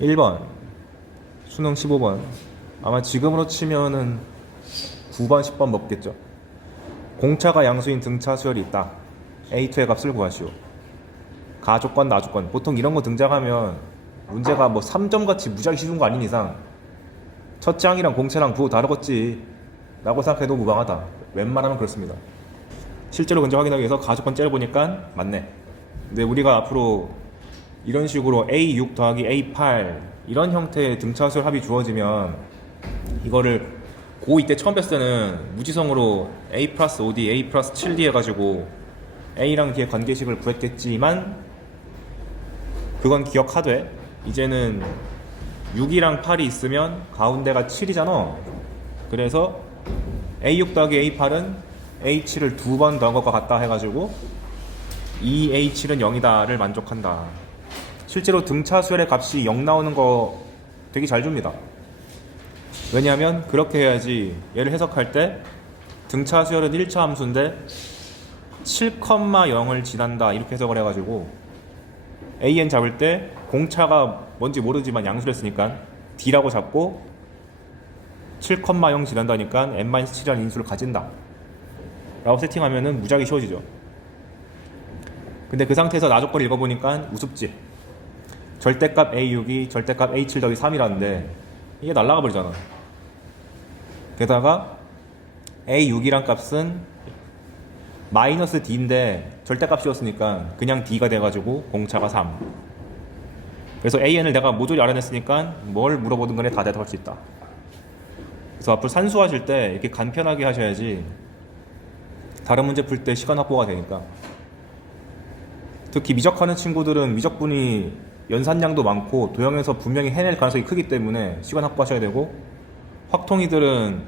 1번 수능 15번 아마 지금으로 치면은 9번 10번 먹겠죠. 공차가 양수인 등차 수열이 있다. A2의 값을 구하시오. 가조건 나조건 보통 이런 거 등장하면 문제가 뭐 3점 같이 무지하게 쉬운 거 아닌 이상 첫째 항이랑 공차랑 부호 다르겠지 라고 생각해도 무방하다. 웬만하면 그렇습니다. 실제로 근제 확인하기 위해서 가조건 째려보니까 맞네. 근데 우리가 앞으로 이런 식으로 A6 더하기 A8 이런 형태의 등차수열 합이 주어지면 이거를 고2 때 처음 뺐을 때는 무지성으로 A 플러스 5D, A 플러스 7D 해가지고 A랑 D의 관계식을 구했겠지만 그건 기억하되 이제는 6이랑 8이 있으면 가운데가 7이잖아. 그래서 A6 더하기 A8은 A7을 2번 더한 것과 같다 해가지고 2A7은 0이다를 만족한다. 실제로 등차 수열의 값이 0 나오는 거 되게 잘 줍니다. 왜냐하면 그렇게 해야지 얘를 해석할 때 등차 수열은 1차 함수인데 7,0을 지난다 이렇게 해석을 해가지고 AN 잡을 때 공차가 뭔지 모르지만 양수를 했으니까 D라고 잡고 7,0 지난다니까 n-7이라는 인수를 가진다 라고 세팅하면은 무지하게 쉬워지죠. 근데 그 상태에서 나조건 읽어보니까 우습지. 절대값 A6이 절대값 A7 더하기 3이라는데 이게 날라가 버리잖아. 게다가 A6이란 값은 마이너스 D인데 절대값이었으니까 그냥 D가 돼가지고 공차가 3. 그래서 AN을 내가 모조리 알아냈으니까 뭘 물어보든 간에 다 대답할 수 있다. 그래서 앞으로 산수하실 때 이렇게 간편하게 하셔야지 다른 문제 풀 때 시간 확보가 되니까. 특히 미적하는 친구들은 미적분이 연산량도 많고 도형에서 분명히 해낼 가능성이 크기 때문에 시간 확보하셔야 되고, 확통이들은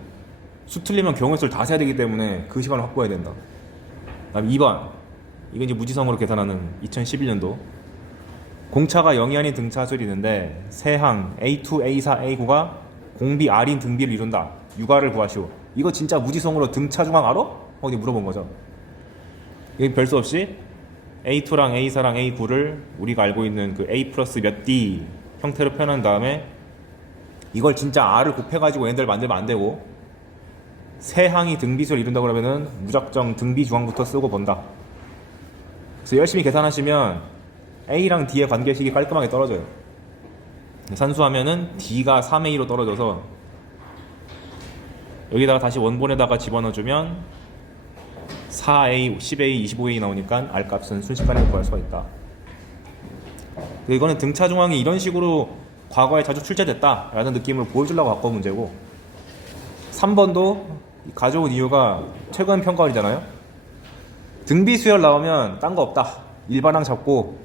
수 틀리면 경우의 수를 다 세야 되기 때문에 그 시간을 확보해야 된다. 다음 2번, 이건 이제 무지성으로 계산하는 2011년도 공차가 0이 아닌 등차수열이 있는데 세항 A2, A4, A9가 공비 R인 등비를 이룬다. 유가를 구하시오. 이거 진짜 무지성으로 등차 중앙 알아? 어디 물어본 거죠. 이게 별 수 없이 A2랑 A4랑 A9를 우리가 알고 있는 그 A 플러스 몇 D 형태로 표현한 다음에 이걸 진짜 R을 곱해가지고 얘들 만들면 안 되고 세항이 등비수를 이룬다 그러면은 무작정 등비 중앙부터 쓰고 본다. 그래서 열심히 계산하시면 A랑 D의 관계식이 깔끔하게 떨어져요. 산수하면은 D가 3A로 떨어져서 여기다가 다시 원본에다가 집어넣어주면 4A, 10A, 25A 나오니까 R값은 순식간에 구할 수가 있다. 이거는 등차 중앙이 이런 식으로 과거에 자주 출제됐다 라는 느낌을 보여주려고 갖고 온 문제고, 3번도 가져온 이유가 최근 평가원이잖아요. 등비수열 나오면 딴 거 없다. 일반항 잡고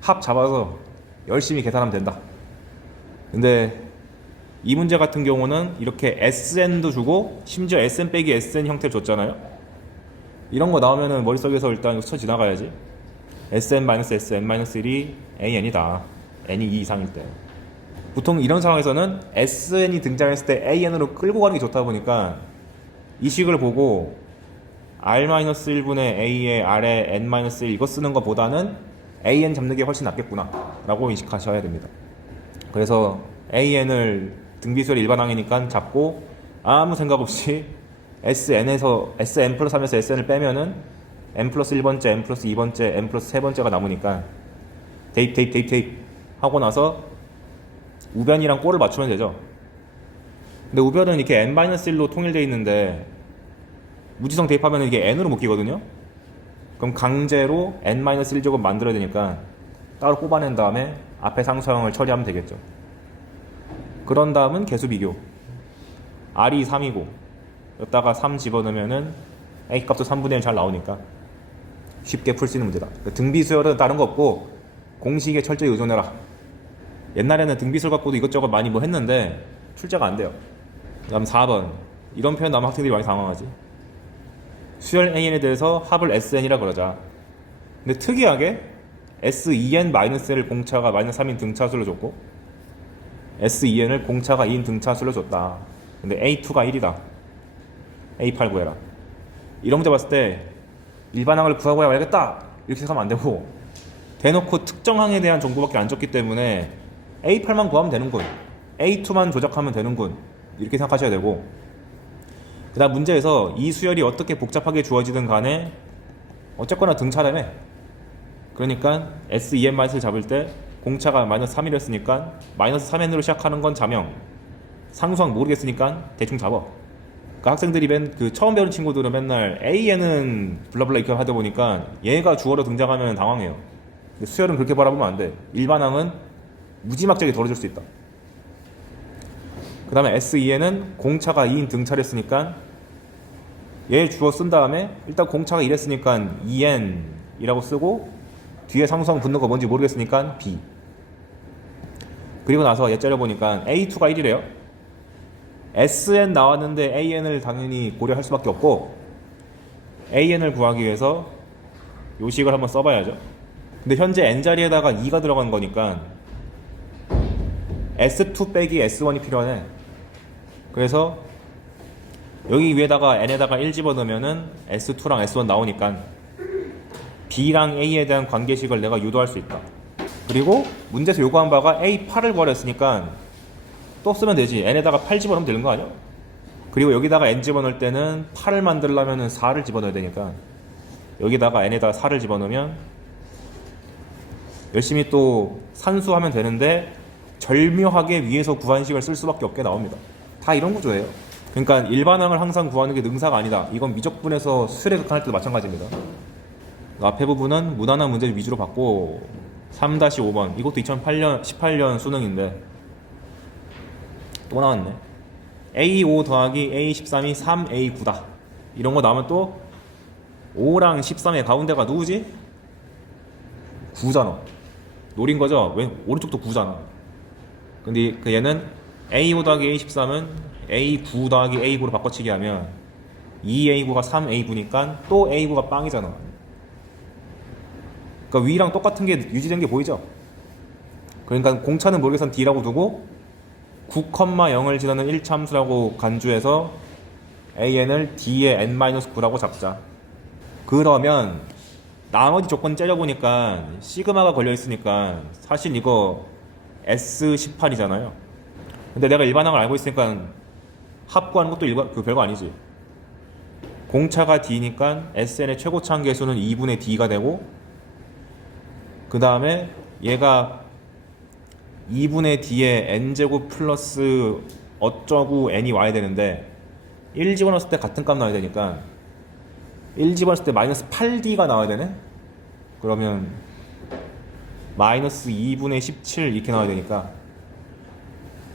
합 잡아서 열심히 계산하면 된다. 근데 이 문제 같은 경우는 이렇게 SN도 주고 심지어 SN 빼기 SN 형태를 줬잖아요. 이런 거 나오면은 머릿속에서 일단 스쳐 지나가야지. SN-SN-1이 AN이다. N이 2 이상일 때. 보통 이런 상황에서는 SN이 등장했을 때 AN으로 끌고 가는 게 좋다 보니까 이 식을 보고 R-1분의 A의 R의 N-1 이거 쓰는 것보다는 AN 잡는 게 훨씬 낫겠구나 라고 인식하셔야 됩니다. 그래서 AN을 등비수열이 일반항이니까 잡고 아무 생각 없이 SN에서 SN 플러스 하면서 SN을 빼면은 N 플러스 1번째, N 플러스 2번째, N 플러스 3번째가 남으니까 대입 하고 나서 우변이랑 꼴을 맞추면 되죠. 근데 우변은 이렇게 N-1로 통일되어 있는데 무지성 대입하면 이게 N으로 묶이거든요. 그럼 강제로 N-1제곱 만들어야 되니까 따로 뽑아낸 다음에 앞에 상수항을 처리하면 되겠죠. 그런 다음은 개수 비교. R이 3이고 여기다가 3 집어넣으면은 A 값도 3분의 1 잘 나오니까 쉽게 풀 수 있는 문제다. 등비수열은 다른 거 없고 공식에 철저히 의존해라. 옛날에는 등비수열 갖고도 이것저것 많이 뭐 했는데 출제가 안 돼요. 그 다음 4번, 이런 표현 나오면 학생들이 많이 당황하지. 수열 AN에 대해서 합을 SN이라 그러자. 근데 특이하게 SEN-L을 공차가 마이너스 3인 등차수로 줬고 SEN을 공차가 2인 등차수로 줬다. 근데 A2가 1이다. A8 구해라. 이런 문제 봤을 때 일반항을 구하고 해야겠다 이렇게 생각하면 안 되고, 대놓고 특정 항에 대한 정보밖에 안 줬기 때문에 A8만 구하면 되는군, A2만 조작하면 되는군, 이렇게 생각하셔야 되고, 그 다음 문제에서 이 수열이 어떻게 복잡하게 주어지든 간에 어쨌거나 등차라며. 그러니까 SEN-을 잡을 때 공차가 마이너스 3이랬으니까 마이너스 3n으로 시작하는 건 자명, 상수항 모르겠으니까 대충 잡아. 그 학생들이 처음 배우는 친구들은 맨날 AN은 블라블라 이렇게 하다 보니까 얘가 주어로 등장하면 당황해요. 근데 수열은 그렇게 바라보면 안 돼. 일반항은 무지막지하게 덜어질 수 있다. 그 다음에 SEN은 공차가 2인 등차를 했으니까 얘 주어 쓴 다음에 일단 공차가 1했으니까 EN이라고 쓰고 뒤에 상수항 붙는 거 뭔지 모르겠으니까 B. 그리고 나서 얘 째려보니까 A2가 1이래요. SN 나왔는데 AN을 당연히 고려할 수밖에 없고 AN을 구하기 위해서 요 식을 한번 써봐야죠. 근데 현재 N 자리에다가 2가 들어간 거니까 S2 빼기 S1이 필요하네. 그래서 여기 위에다가 N에다가 1 집어넣으면은 S2랑 S1 나오니까 B랑 A에 대한 관계식을 내가 유도할 수 있다. 그리고 문제에서 요구한 바가 A8을 구하랬으니까 또 쓰면 되지. N에다가 8 집어넣으면 되는 거 아니야? 그리고 여기다가 N 집어넣을 때는 8을 만들려면 4를 집어넣어야 되니까 여기다가 N에다가 4를 집어넣으면 열심히 또 산수하면 되는데 절묘하게 위에서 구한 식을 쓸 수밖에 없게 나옵니다. 다 이런 구조예요. 그러니까 일반항을 항상 구하는 게 능사가 아니다. 이건 미적분에서 수열에 극한할 때도 마찬가지입니다. 앞에 부분은 무난한 문제 위주로 받고 3-5번 이것도 2018년 수능인데 또 나왔네. A5 더하기 A13이 3A9다. 이런 거 나오면 또 5랑 13의 가운데가 누구지? 9잖아. 노린 거죠? 왜 오른쪽도 9잖아. 근데 얘는 A5 더하기 A13은 A9 더하기 A9로 바꿔치기 하면 2A9가 3A9니까 또 A9가 빵이잖아. 그러니까 위랑 똑같은 게 유지된 게 보이죠? 그러니까 공차는 모르겠선 D라고 두고 9,0을 지나는 1참수라고 간주해서 AN을 D의 N-9라고 잡자. 그러면 나머지 조건 째려보니까 시그마가 걸려있으니까 사실 이거 S18이잖아요. 근데 내가 일반항을 알고 있으니까 합구하는 것도 별거 아니지. 공차가 D니까 SN의 최고차 한계수는 2분의 D가 되고 그 다음에 얘가 2분의 D에 N제곱 플러스 어쩌고 N이 와야 되는데 1 집어넣었을 때 같은 값 나와야 되니까 1 집어넣었을 때 마이너스 8D가 나와야 되네? 그러면 마이너스 2분의 17 이렇게 나와야 되니까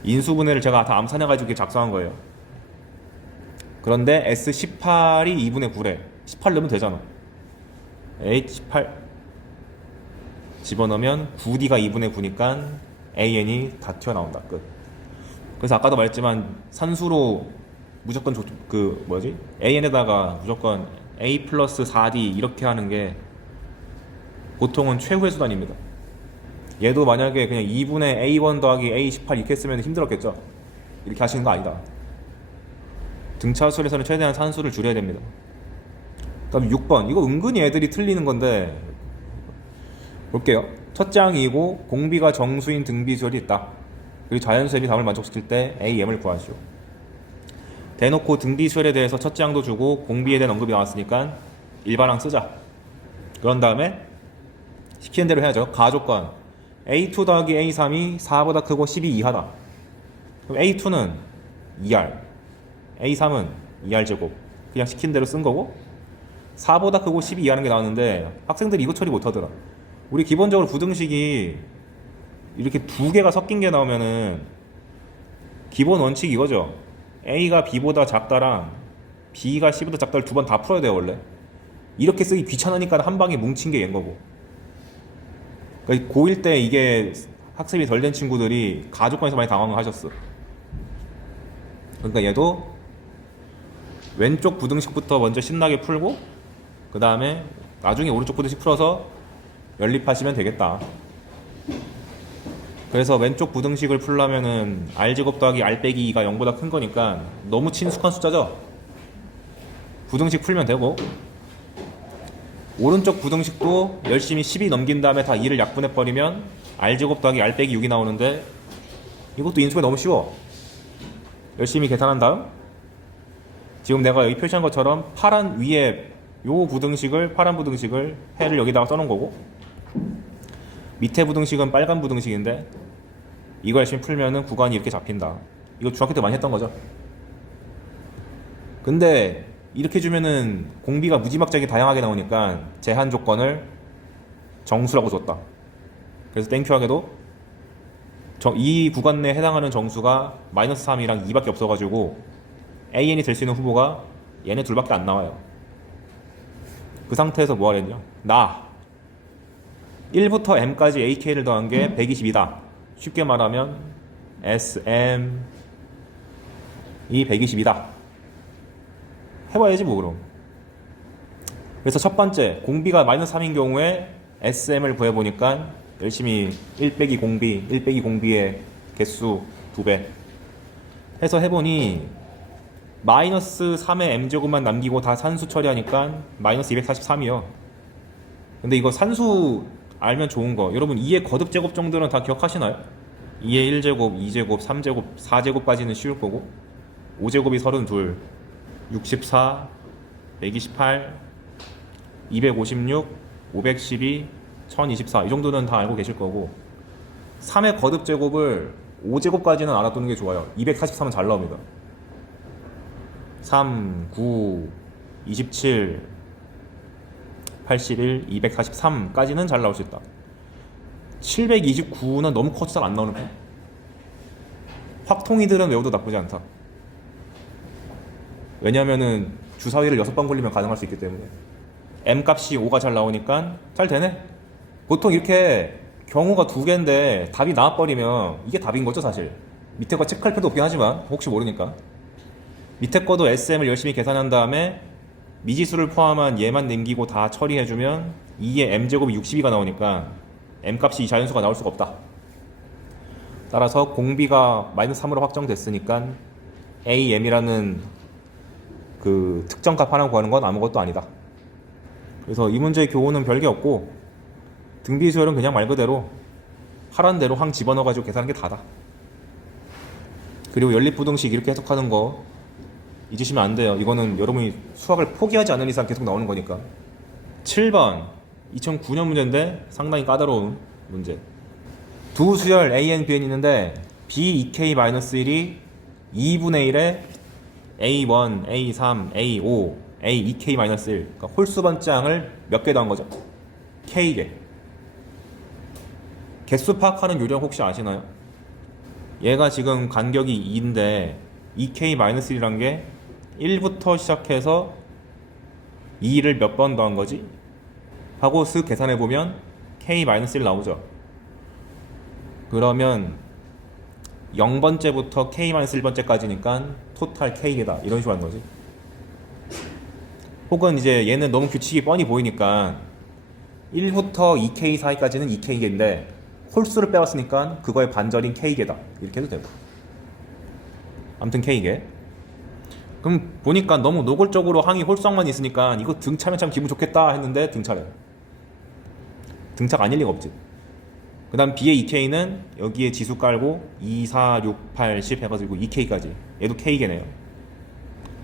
인수분해를 제가 다 암산해가지고 이렇게 작성한 거예요. 그런데 S18이 2분의 9래. 18 넣으면 되잖아. H18 집어넣으면 9D가 2분의 9니까 AN이 다 튀어나온다. 끝. 그래서 아까도 말했지만 산수로 무조건 AN에다가 무조건 A 플러스 4D 이렇게 하는 게 보통은 최후의 수단입니다. 얘도 만약에 그냥 2분의 A1 더하기 A18 이렇게 했으면 힘들었겠죠. 이렇게 하시는 거 아니다. 등차 수열에서는 최대한 산수를 줄여야 됩니다. 그다음 6번 이거 은근히 애들이 틀리는 건데 볼게요. 첫째 항이고 공비가 정수인 등비 수열이 있다. 그리고 자연수열이 답을 만족시킬 때 AM을 구하시오. 대놓고 등비 수열에 대해서 첫째 항도 주고 공비에 대한 언급이 나왔으니까 일반항 쓰자. 그런 다음에 시키는 대로 해야죠. 가조건 A2 더하기 A3이 4보다 크고 10이 이하다. 그럼 A2는 2R, A3은 2R 제곱. 그냥 시킨 대로 쓴 거고 4보다 크고 10이 이하는 게 나왔는데 학생들이 이거 처리 못하더라. 우리 기본적으로 부등식이 이렇게 두 개가 섞인 게 나오면은 기본 원칙이 이거죠. A가 B보다 작다랑 B가 C보다 작다를 두 번 다 풀어야 돼요 원래. 이렇게 쓰기 귀찮으니까 한 방에 뭉친 게 얘인 거고. 그러니까 고1 때 이게 학습이 덜 된 친구들이 가족관에서 많이 당황을 하셨어. 그러니까 얘도 왼쪽 부등식부터 먼저 신나게 풀고 그 다음에 나중에 오른쪽 부등식 풀어서 연립하시면 되겠다. 그래서 왼쪽 부등식을 풀려면은 R제곱 더하기 R 빼기 2가 0보다 큰 거니까 너무 친숙한 숫자죠? 부등식 풀면 되고 오른쪽 부등식도 열심히 10이 넘긴 다음에 다 2를 약분해버리면 R제곱 더하기 R 빼기 6이 나오는데 이것도 인수가 너무 쉬워. 열심히 계산한 다음 지금 내가 여기 표시한 것처럼 파란 위에 요 부등식을 파란 부등식을 해를 여기다가 써놓은 거고 밑에 부등식은 빨간 부등식인데 이거 열심히 풀면은 구간이 이렇게 잡힌다. 이거 중학교 때 많이 했던 거죠. 근데 이렇게 주면은 공비가 무지막지하게 다양하게 나오니까 제한 조건을 정수라고 줬다. 그래서 땡큐하게도 이 구간 내에 해당하는 정수가 마이너스 3이랑 2밖에 없어가지고 AN이 될 수 있는 후보가 얘네 둘밖에 안 나와요. 그 상태에서 뭐 하랬냐? 나 1부터 m까지 ak를 더한 게 120이다. 쉽게 말하면 SM 이 120이다. 해봐야지 뭐 그럼. 그래서 첫 번째 공비가 마이너스 3인 경우에 SM을 구해보니까 열심히 1 빼기 공비 1 빼기 공비의 개수 2배 해서 해보니 마이너스 3의 m제곱만 남기고 다 산수 처리하니까 마이너스 243이요. 근데 이거 산수 알면 좋은 거, 여러분 2의 거듭 제곱 정도는 다 기억하시나요? 2의 1제곱, 2제곱, 3제곱, 4제곱까지는 쉬울 거고 5제곱이 32, 64, 128, 256, 512, 1024 이 정도는 다 알고 계실 거고 3의 거듭 제곱을 5제곱까지는 알아두는 게 좋아요. 243은 잘 나옵니다. 3, 9, 27, 81, 243까지는 잘 나올 수 있다. 729는 너무 커서 잘 안 나오는 편. 확통이들은 외워도 나쁘지 않다. 왜냐면은 주사위를 6번 굴리면 가능할 수 있기 때문에. m값이 5가 잘 나오니까 잘 되네. 보통 이렇게 경우가 2개인데 답이 나와버리면 이게 답인 거죠 사실. 밑에 거 체크할 필요도 없긴 하지만 혹시 모르니까 밑에 거도 SM을 열심히 계산한 다음에 미지수를 포함한 얘만 남기고 다 처리해주면 2의 m제곱이 62가 나오니까 m값이 이 자연수가 나올 수가 없다. 따라서 공비가 마이너스 3으로 확정됐으니까 AM이라는 그 특정값 하나 구하는 건 아무것도 아니다. 그래서 이 문제의 교훈은 별게 없고 등비수열은 그냥 말 그대로 하라는 대로 항 집어넣어가지고 계산하는 게 다다. 그리고 연립부등식 이렇게 해석하는 거 잊으시면 안 돼요. 이거는 여러분이 수학을 포기하지 않는 이상 계속 나오는 거니까. 7번 2009년 문제인데 상당히 까다로운 문제. 두 수열 AN, BN이 있는데 B2K-1이 2분의 1에 A1, A3, A5, A2K-1 그러니까 홀수 번장을 몇 개 더한 거죠? K개. 개수 파악하는 요령 혹시 아시나요? 얘가 지금 간격이 2인데 2K-1이란 게 1부터 시작해서 2를 몇 번 더한 거지? 하고 쓱 계산해보면 K-1 나오죠. 그러면 0번째부터 K-1번째까지니까 토탈 K개다 이런 식으로 하는 거지. 혹은 이제 얘는 너무 규칙이 뻔히 보이니까 1부터 2K 사이까지는 2K개인데 홀수를 빼왔으니까 그거의 반절인 K개다 이렇게 해도 되고. 아무튼 K개. 그럼 보니까 너무 노골적으로 항이 홀수항만 있으니까 이거 등차면 참 기분 좋겠다 했는데 등차래. 등차가 아닐 리가 없지. 그 다음 B의 2K는 여기에 지수 깔고 2, 4, 6, 8, 10 해가지고 2K까지. 얘도 K개네요.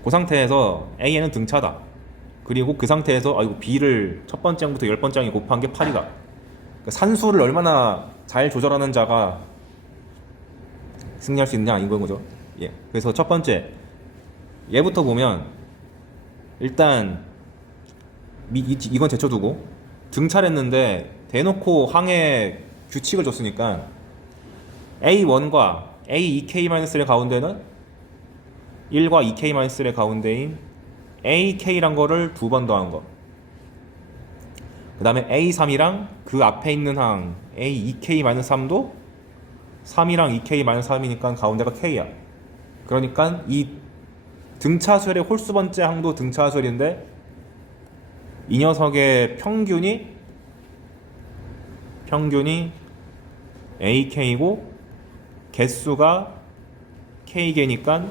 그 상태에서 A는 등차다. 그리고 그 상태에서 이거 B를 첫 번째 항부터 10번째 항이 곱한 게 8이다. 그러니까 산수를 얼마나 잘 조절하는 자가 승리할 수 있느냐 이건 거죠. 예. 그래서 첫 번째 얘부터 보면 일단 이건 제쳐두고 등차했는데 대놓고 항에 규칙을 줬으니까 A1과 A2K-1의 가운데는 1과 2K-1의 가운데인 AK란 거를 2번 더한 거. 그 다음에 A3이랑 그 앞에 있는 항 A2K-3도 3이랑 2K-3이니까 가운데가 K야. 그러니까 이 등차수열의 홀수 번째 항도 등차수열인데 이 녀석의 평균이 AK이고 개수가 K개니까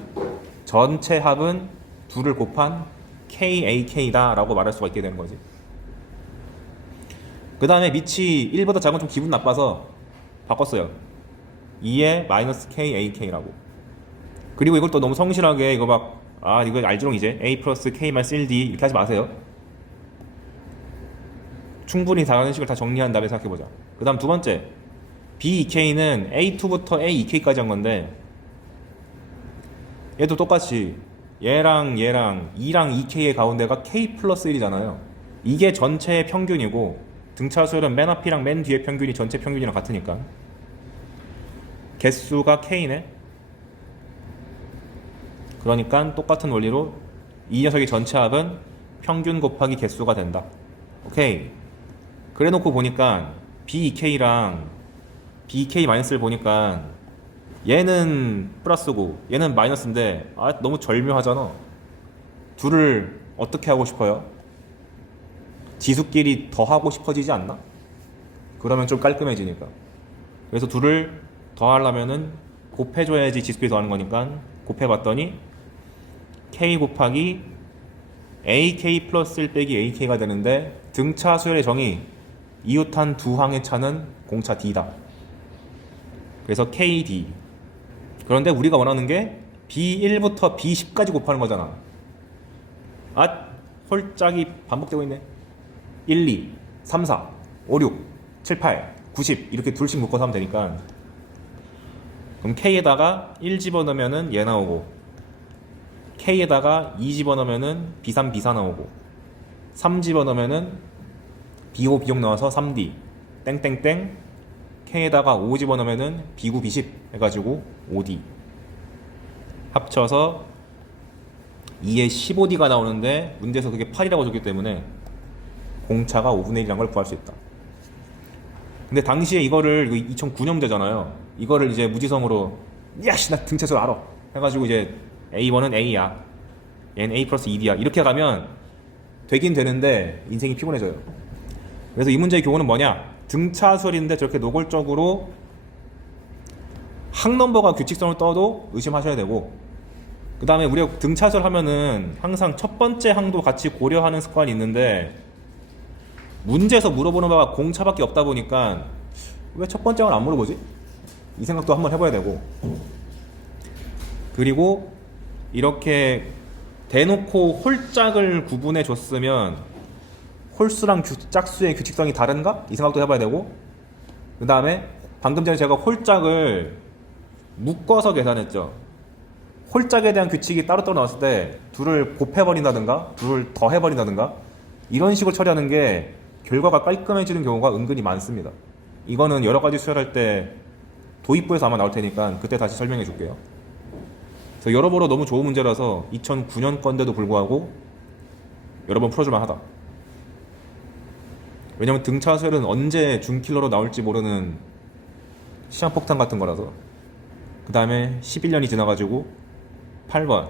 전체 합은 2를 곱한 KAK다 라고 말할 수가 있게 되는 거지. 그 다음에 밑이 1보다 작은 좀 기분 나빠서 바꿨어요. 2에 마이너스 k ak라고. 그리고 이걸 또 너무 성실하게 이거 막 이거 알지롱 이제 a 플러스 k 마이너스 1d 이렇게 하지 마세요. 충분히 다른 식을 다 정리한 다음에 생각해보자. 그 다음 두 번째, b2k는 a2부터 a2k까지 한 건데 얘도 똑같이 얘랑 2랑 2k의 가운데가 k 플러스 1이잖아요. 이게 전체의 평균이고 등차 수열은 맨 앞이랑 맨 뒤의 평균이 전체 평균이랑 같으니까 개수가 k네. 그러니까 똑같은 원리로 이 녀석의 전체 합은 평균 곱하기 개수가 된다. 오케이. 그래 놓고 보니까 b2k랑 b2k-를 보니까 얘는 플러스고 얘는 마이너스인데 너무 절묘하잖아. 둘을 어떻게 하고 싶어요? 지수끼리 더하고 싶어지지 않나? 그러면 좀 깔끔해지니까. 그래서 둘을 더하려면은 곱해줘야지 지수끼리 더하는 거니까 곱해봤더니 k 곱하기 ak 플러스 1 빼기 ak가 되는데 등차 수열의 정의 이웃한 두 항의 차는 공차 d다. 그래서 kd. 그런데 우리가 원하는 게 b1부터 b10까지 곱하는 거잖아. 홀짝이 반복되고 있네. 1, 2, 3, 4, 5, 6, 7, 8, 90 이렇게 둘씩 묶어서 하면 되니까 그럼 k에다가 1 집어넣으면은 얘 나오고 k에다가 2 집어넣으면은 b3, b4 나오고 3 집어넣으면은 b5, b6 나와서 3d 땡땡땡 k에다가 5 집어넣으면은 b9, b10 해가지고 5d 합쳐서 2에 15d가 나오는데 문제에서 그게 8이라고 줬기 때문에 공차가 5분의 1이라는 걸 구할 수 있다. 근데 당시에 이거를 2009년제잖아요. 이거를 이제 무지성으로 야씨 나 등차수 알아 해가지고 이제 A1은 A야 얘는 A 플러스 2D야 이렇게 가면 되긴 되는데 인생이 피곤해져요. 그래서 이 문제의 교훈은 뭐냐? 등차수열인데 저렇게 노골적으로 항넘버가 규칙성을 떠도 의심하셔야 되고 그 다음에 우리가 등차수열 하면은 항상 첫 번째 항도 같이 고려하는 습관이 있는데 문제에서 물어보는 바가 공차밖에 없다 보니까 왜 첫 번째 항을 안 물어보지? 이 생각도 한번 해봐야 되고 그리고 이렇게 대놓고 홀짝을 구분해 줬으면 홀수랑 짝수의 규칙성이 다른가? 이 생각도 해봐야 되고 그 다음에 방금 전에 제가 홀짝을 묶어서 계산했죠. 홀짝에 대한 규칙이 따로따로 나왔을 때 둘을 곱해버린다든가 둘을 더해버린다든가 이런 식으로 처리하는 게 결과가 깔끔해지는 경우가 은근히 많습니다. 이거는 여러가지 수열할 때 도입부에서 아마 나올 테니까 그때 다시 설명해 줄게요. 그래서 여러모로 너무 좋은 문제라서 2009년 건데도 불구하고 여러 번 풀어줄만 하다. 왜냐면 등차 수열은 언제 준킬러로 나올지 모르는 시한폭탄 같은 거라서. 그 다음에 11년이 지나가지고 8번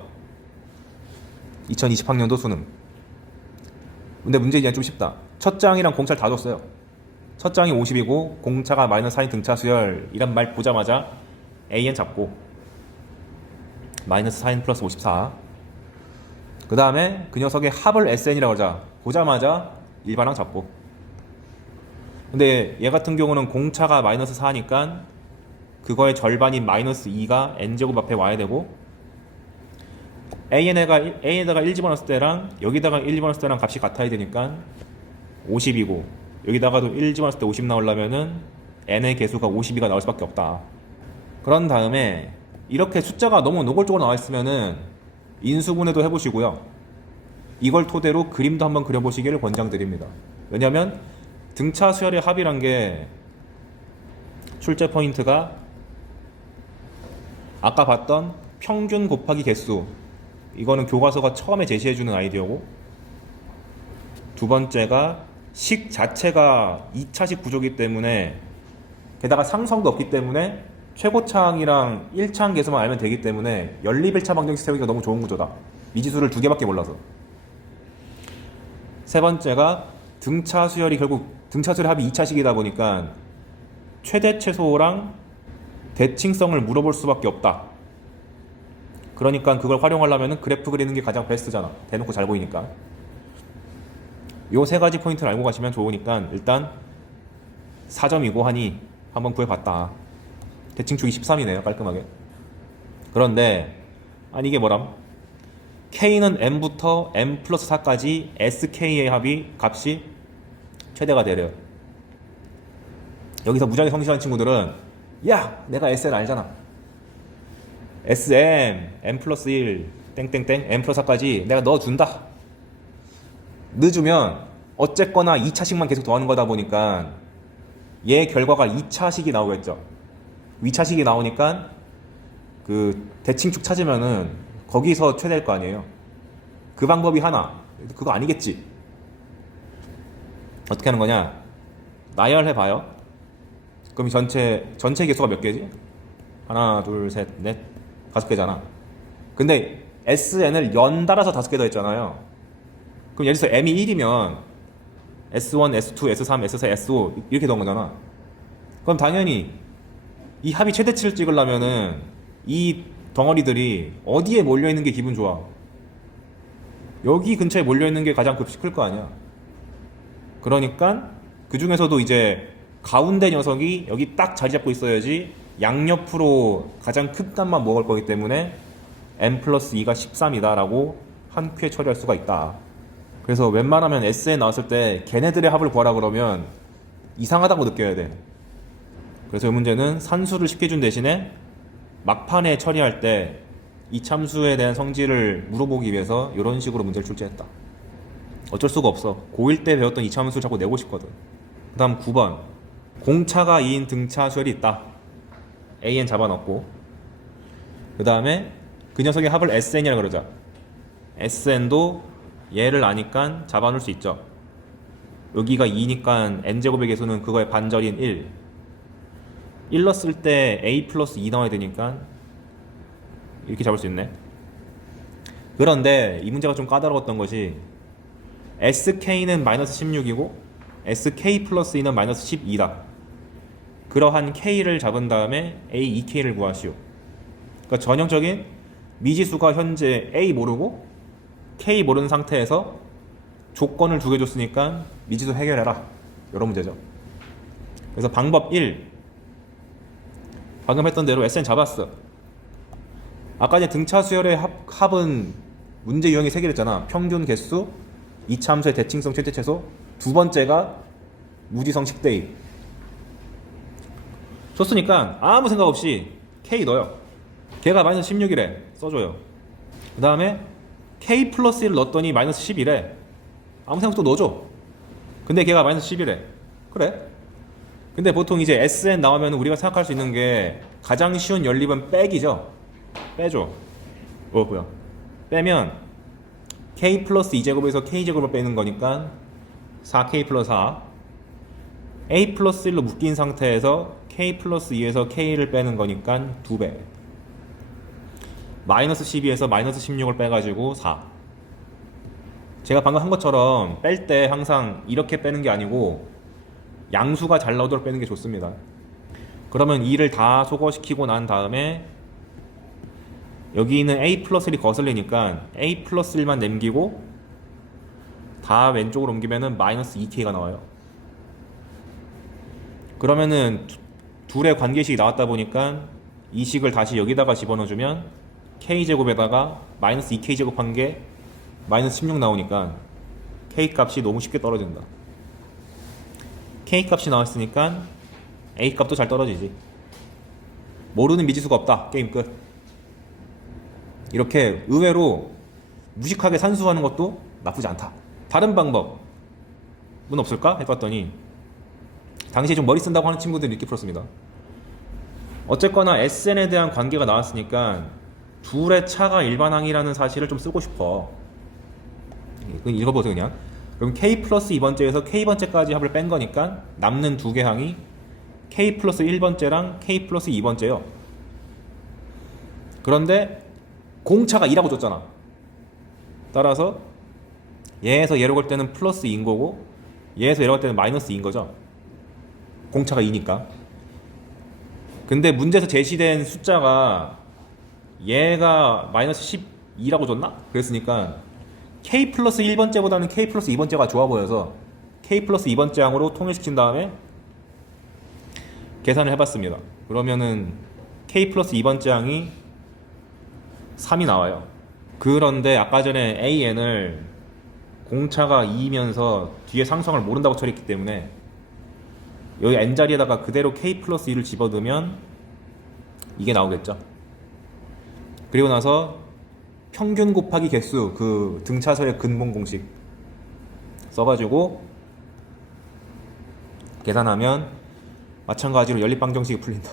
2020학년도 수능. 근데 문제 이제 좀 쉽다. 첫 장이랑 공차를 다 줬어요. 첫 장이 50이고 공차가 마이너스 4인 등차 수열 이란 말 보자마자 AN 잡고 마이너스 4인 플러스 54. 그 다음에 그 녀석의 합을 SN이라고 하자. 보자마자 일반항 잡고. 근데 얘 같은 경우는 공차가 마이너스 4니까 그거의 절반인 마이너스 2가 n제곱 앞에 와야 되고 A에다가 1 집어넣었을 때랑 여기다가 1 집어넣었을 때랑 값이 같아야 되니까 50이고 여기다가도 1 집어넣었을 때 50 나오려면은 n의 개수가 52가 나올 수밖에 없다. 그런 다음에 이렇게 숫자가 너무 노골적으로 나와 있으면은 인수분해도 해보시고요. 이걸 토대로 그림도 한번 그려보시기를 권장드립니다. 왜냐면 등차 수열의 합이란 게 출제 포인트가 아까 봤던 평균 곱하기 개수, 이거는 교과서가 처음에 제시해주는 아이디어고, 두 번째가 식 자체가 2차식 구조이기 때문에 게다가 상성도 없기 때문에 최고차항이랑 1차항 계수만 알면 되기 때문에 연립1차 방정식 세우기가 너무 좋은 구조다. 미지수를 2개밖에 몰라서. 세 번째가 등차 수열이 결국 등차 수열의 합이 2차식이다 보니까 최대 최소랑 대칭성을 물어볼 수밖에 없다. 그러니까 그걸 활용하려면 그래프 그리는 게 가장 베스트잖아. 대놓고 잘 보이니까. 요 세 가지 포인트를 알고 가시면 좋으니까 일단 4점이고 하니 한번 구해봤다. 대칭축이 13이네요 깔끔하게. 그런데 아니 이게 뭐람? K는 M부터 M 플러스 4까지 SK의 합이 값이 최대가 되래요. 여기서 무지하게 성실한 친구들은 야 내가 SN 알잖아. SM M 플러스 1 땡땡땡 M 플러스 4까지 내가 넣어준다. 늦으면 어쨌거나 2차식만 계속 더하는 거다 보니까 얘 결과가 2차식이 나오겠죠. 2차식이 나오니까 그 대칭축 찾으면은 거기서 최대일 거 아니에요. 그 방법이 하나. 그거 아니겠지. 어떻게 하는 거냐? 나열해 봐요. 그럼 전체 개수가 몇 개지? 하나, 둘, 셋, 넷, 5개잖아. 근데 SN을 연달아서 5개 더 했잖아요. 그럼 예를 들어서 M이 1이면 S1, S2, S3, S4, S5 이렇게 넣은 거잖아. 그럼 당연히 이 합이 최대치를 찍으려면은 이 덩어리들이 어디에 몰려있는 게 기분 좋아? 여기 근처에 몰려있는 게 가장 값이 클 거 아니야. 그러니까 그 중에서도 이제 가운데 녀석이 여기 딱 자리 잡고 있어야지 양옆으로 가장 큰 값만 먹을 거기 때문에 M 플러스 2가 13이다 라고 한 큐에 처리할 수가 있다. 그래서 웬만하면 S에 나왔을 때 걔네들의 합을 구하라 그러면 이상하다고 느껴야 돼. 그래서 이 문제는 산수를 쉽게 준 대신에 막판에 처리할 때 이 참수에 대한 성질을 물어보기 위해서 이런 식으로 문제를 출제했다. 어쩔 수가 없어. 고1 때 배웠던 이 참수를 자꾸 내고 싶거든. 그 다음 9번 공차가 2인 등차 수열이 있다. AN 잡아넣고 그 다음에 그 녀석의 합을 SN이라 그러자. SN도 얘를 아니까 잡아놓을 수 있죠. 여기가 2니까 n제곱의 개수는 그거의 반절인 1 넣었을 때 a 플러스 2 나와야 되니까 이렇게 잡을 수 있네. 그런데 이 문제가 좀 까다로웠던 것이 sk는 마이너스 16이고 sk 플러스 2는 마이너스 12다. 그러한 k를 잡은 다음에 a 2k를 구하시오. 그러니까 전형적인 미지수가 현재 a 모르고 k 모르는 상태에서 조건을 2개 줬으니까 미지수 해결해라. 이런 문제죠. 그래서 방법 1 방금 했던 대로 SN 잡았어. 아까 이제 등차 수열의 합은 문제 유형이 3개를 했잖아. 평균 개수, 이차함수의 대칭성 최대 최소, 두 번째가 무지성 식대입. 줬으니까 아무 생각 없이 K 넣어요. 걔가 마이너스 16이래. 써줘요. 그 다음에 K 플러스 1을 넣었더니 마이너스 10이래. 아무 생각 또 넣어줘. 근데 걔가 마이너스 10이래. 그래. 근데 보통 이제 SN 나오면 우리가 생각할 수 있는 게 가장 쉬운 연립은 빼기죠. 빼줘. 뭐야? 빼면 K 플러스 2제곱에서 K제곱을 빼는 거니까 4K 플러스 4 A 플러스 1로 묶인 상태에서 K 플러스 2에서 K를 빼는 거니까 2배. 마이너스 12에서 마이너스 16을 빼가지고 4. 제가 방금 한 것처럼 뺄 때 항상 이렇게 빼는 게 아니고 양수가 잘 나오도록 빼는 게 좋습니다. 그러면 2를 다 소거시키고 난 다음에 여기 있는 A 플러스 1이 거슬리니까 A 플러스 1만 남기고 다 왼쪽으로 옮기면은 마이너스 2K가 나와요. 그러면은 둘의 관계식이 나왔다 보니까 이 식을 다시 여기다가 집어넣어주면 K제곱에다가 마이너스 2K제곱 한 게 마이너스 16 나오니까 K 값이 너무 쉽게 떨어진다. K 값이 나왔으니까 A 값도 잘 떨어지지. 모르는 미지수가 없다. 게임 끝. 이렇게 의외로 무식하게 산수하는 것도 나쁘지 않다. 다른 방법은 없을까? 해봤더니 당시에 좀 머리 쓴다고 하는 친구들이 이렇게 풀었습니다. 어쨌거나 SN에 대한 관계가 나왔으니까 둘의 차가 일반항이라는 사실을 좀 쓰고 싶어. 읽어보세요 그냥. 그럼 K 플러스 2번째에서 K번째까지 합을 뺀 거니까 남는 두 개 항이 K 플러스 1번째랑 K 플러스 2번째요. 그런데 공차가 2라고 줬잖아. 따라서 얘에서 얘로 갈 때는 플러스 2인 거고 얘에서 얘로 갈 때는 마이너스 2인 거죠. 공차가 2니까. 근데 문제에서 제시된 숫자가 얘가 마이너스 12라고 줬나? 그랬으니까 K 플러스 1번째보다는 K 플러스 2번째가 좋아 보여서 K 플러스 2번째 항으로 통일시킨 다음에 계산을 해봤습니다. 그러면은 k 플러스 2번째 항이 3이 나와요. 그런데 아까 전에 AN을 공차가 2이면서 뒤에 상수항을 모른다고 처리했기 때문에 여기 n 자리에다가 그대로 k 플러스 2를 집어넣으면 이게 나오겠죠. 그리고 나서 평균 곱하기 개수, 그 등차설의 근본 공식 써가지고 계산하면 마찬가지로 연립방정식이 풀린다.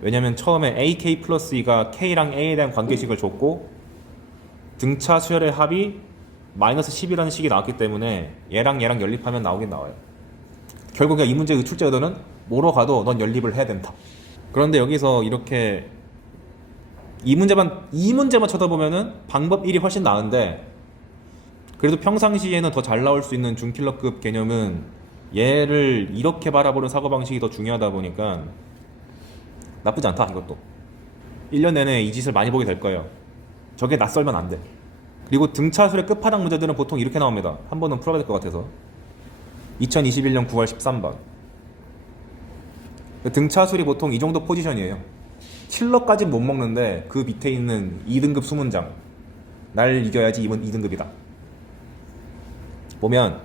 왜냐면 처음에 AK 플러스 2가 K랑 A에 대한 관계식을 줬고 등차 수열의 합이 마이너스 10이라는 식이 나왔기 때문에 얘랑 연립하면 나오긴 나와요. 결국 이 문제의 출제 의도는 뭐로 가도 넌 연립을 해야 된다. 그런데 여기서 이렇게 이 문제만 쳐다보면은 방법 1이 훨씬 나은데, 그래도 평상시에는 더 잘 나올 수 있는 준킬러급 개념은 얘를 이렇게 바라보는 사고방식이 더 중요하다 보니까 나쁘지 않다. 이것도 1년 내내 이 짓을 많이 보게 될 거예요. 저게 낯설면 안 돼. 그리고 등차술의 끝판왕 문제들은 보통 이렇게 나옵니다. 한 번은 풀어야 될 것 같아서. 2021년 9월 13번. 등차술이 보통 이 정도 포지션이에요. 킬러까지 못 먹는데 그 밑에 있는 2등급 수문장, 날 이겨야지 2등급이다. 보면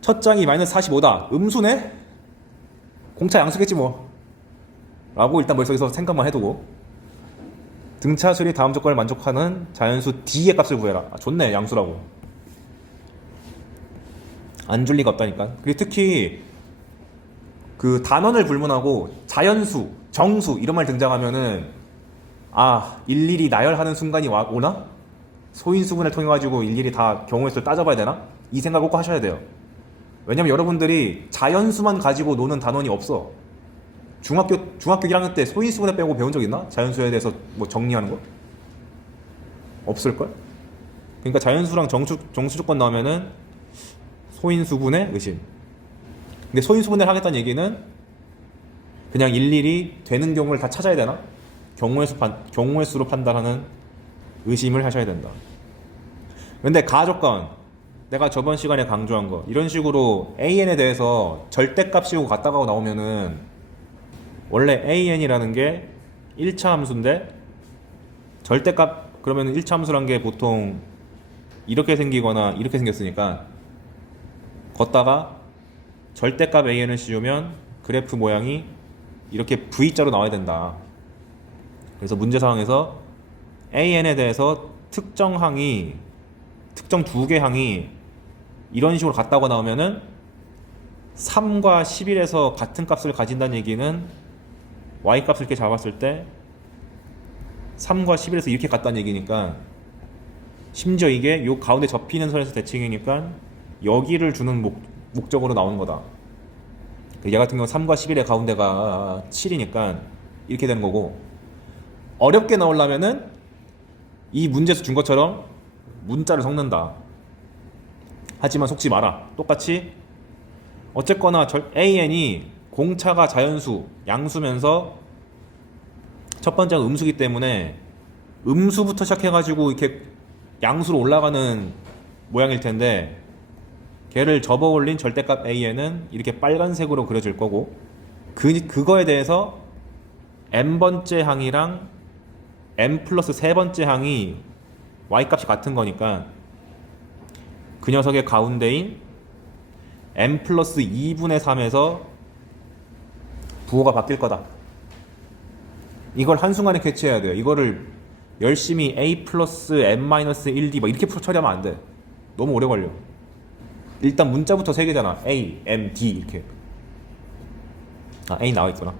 첫 장이 마이너스 45다. 음수네? 공차 양수겠지 뭐 라고 일단 머릿속에서 생각만 해두고, 등차술이 다음 조건을 만족하는 자연수 D의 값을 구해라. 좋네, 양수라고. 안 줄 리가 없다니까. 그리고 특히 그 단원을 불문하고 자연수, 정수 이런 말 등장하면은 일일이 나열하는 순간이 오나? 소인수분을 통해 가지고 일일이 다 경우의 수를 따져봐야 되나? 이 생각 꼭 하셔야 돼요. 왜냐면 여러분들이 자연수만 가지고 노는 단원이 없어. 중학교 1학년 때 소인수분해 빼고 배운 적 있나? 자연수에 대해서 뭐 정리하는 거? 없을걸? 그러니까 자연수랑 정수 조건 나오면은 소인수분해 의심. 근데 소인수분해를 하겠다는 얘기는 그냥 일일이 되는 경우를 다 찾아야 되나? 경우의 수로 판단하는 의심을 하셔야 된다. 근데 가조건, 내가 저번 시간에 강조한 거, 이런 식으로 AN에 대해서 절대값이고 같다고 나오면은 원래 AN이라는 게 1차 함수인데, 절대값 그러면 1차 함수란 게 보통 이렇게 생기거나 이렇게 생겼으니까 걷다가 절대값 AN을 씌우면 그래프 모양이 이렇게 V자로 나와야 된다. 그래서 문제 상황에서 AN에 대해서 특정 두 개 항이 이런 식으로 같다고 나오면은 3과 11에서 같은 값을 가진다는 얘기는 Y값을 이렇게 잡았을 때 3과 11에서 이렇게 같다는 얘기니까, 심지어 이게 요 가운데 접히는 선에서 대칭이니까 여기를 주는 목적으로 나오는 거다. 얘 같은 경우 3과 11의 가운데가 7이니까 이렇게 되는 거고, 어렵게 나오려면은 이 문제에서 준 것처럼 문자를 섞는다. 하지만 속지 마라. 똑같이 어쨌거나 AN이 공차가 자연수, 양수면서 첫 번째가 음수기 때문에 음수부터 시작해가지고 이렇게 양수로 올라가는 모양일 텐데, 걔를 접어 올린 절대값 AN은 이렇게 빨간색으로 그려질 거고, 그거에 대해서 n번째 항이랑 n 플러스 세 번째 항이 y값이 같은 거니까 그 녀석의 가운데인 n 플러스 2분의 3에서 부호가 바뀔 거다. 이걸 한순간에 캐치해야 돼요. 이거를 열심히 a 플러스 n 마이너스 1d 막 이렇게 처리하면 안 돼. 너무 오래 걸려. 일단 문자부터 3개잖아. A, M, D 이렇게. A 나와 있구나.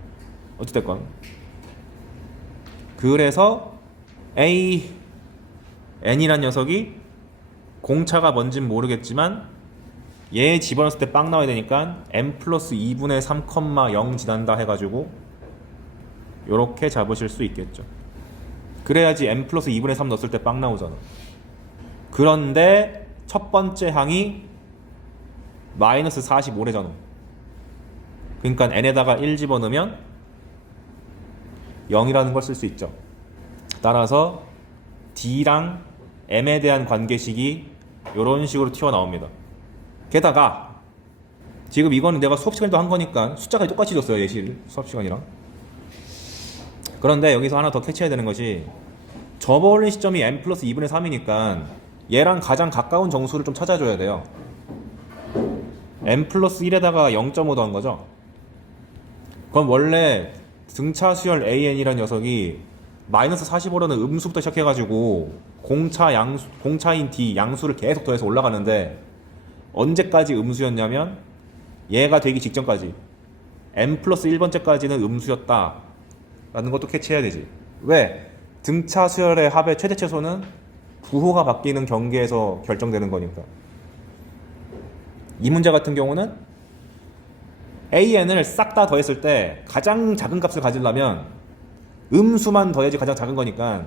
어찌됐건. 그래서 N이란 녀석이 공차가 뭔진 모르겠지만 얘 집어넣었을 때 빵 나와야 되니까 n 플러스 2분의 3,0 지난다 해가지고 요렇게 잡으실 수 있겠죠. 그래야지 n 플러스 2분의 3 넣었을 때 빵 나오잖아. 그런데 첫 번째 항이 마이너스 45래잖아. 그러니까 n에다가 1 집어넣으면 0이라는 걸 쓸 수 있죠. 따라서 D랑 M에 대한 관계식이 이런 식으로 튀어나옵니다. 게다가 지금 이거는 내가 수업 시간에도 한 거니까 숫자가 똑같이 줬어요. 예시를 수업 시간이랑. 그런데 여기서 하나 더 캐치해야 되는 것이 접어올린 시점이 n 플러스 2분의 3이니까 얘랑 가장 가까운 정수를 좀 찾아줘야 돼요. n 플러스 1에다가 0.5 더한 거죠. 그럼 원래 등차 수열 an이라는 녀석이 마이너스 45라는 음수부터 시작해가지고 공차인 d 양수를 계속 더해서 올라가는데 언제까지 음수였냐면 얘가 되기 직전까지 n 플러스 1번째까지는 음수였다 라는 것도 캐치해야 되지. 왜? 등차 수열의 합의 최대 최소는 부호가 바뀌는 경계에서 결정되는 거니까. 이 문제 같은 경우는 an을 싹 다 더했을 때 가장 작은 값을 가지려면 음수만 더해야지 가장 작은 거니까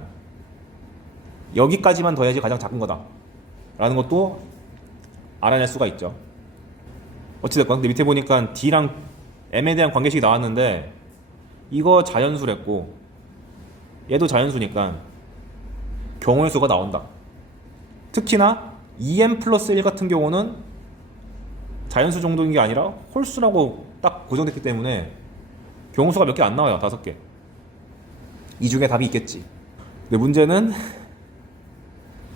여기까지만 더해야지 가장 작은 거다 라는 것도 알아낼 수가 있죠. 어찌됐건 근데 밑에 보니까 D랑 M에 대한 관계식이 나왔는데 이거 자연수랬고 얘도 자연수니까 경우의 수가 나온다. 특히나 2m 플러스 1 같은 경우는 자연수 정도인 게 아니라 홀수라고 딱 고정됐기 때문에 경우수가 몇 개 안 나와요. 5개. 이 중에 답이 있겠지. 근데 문제는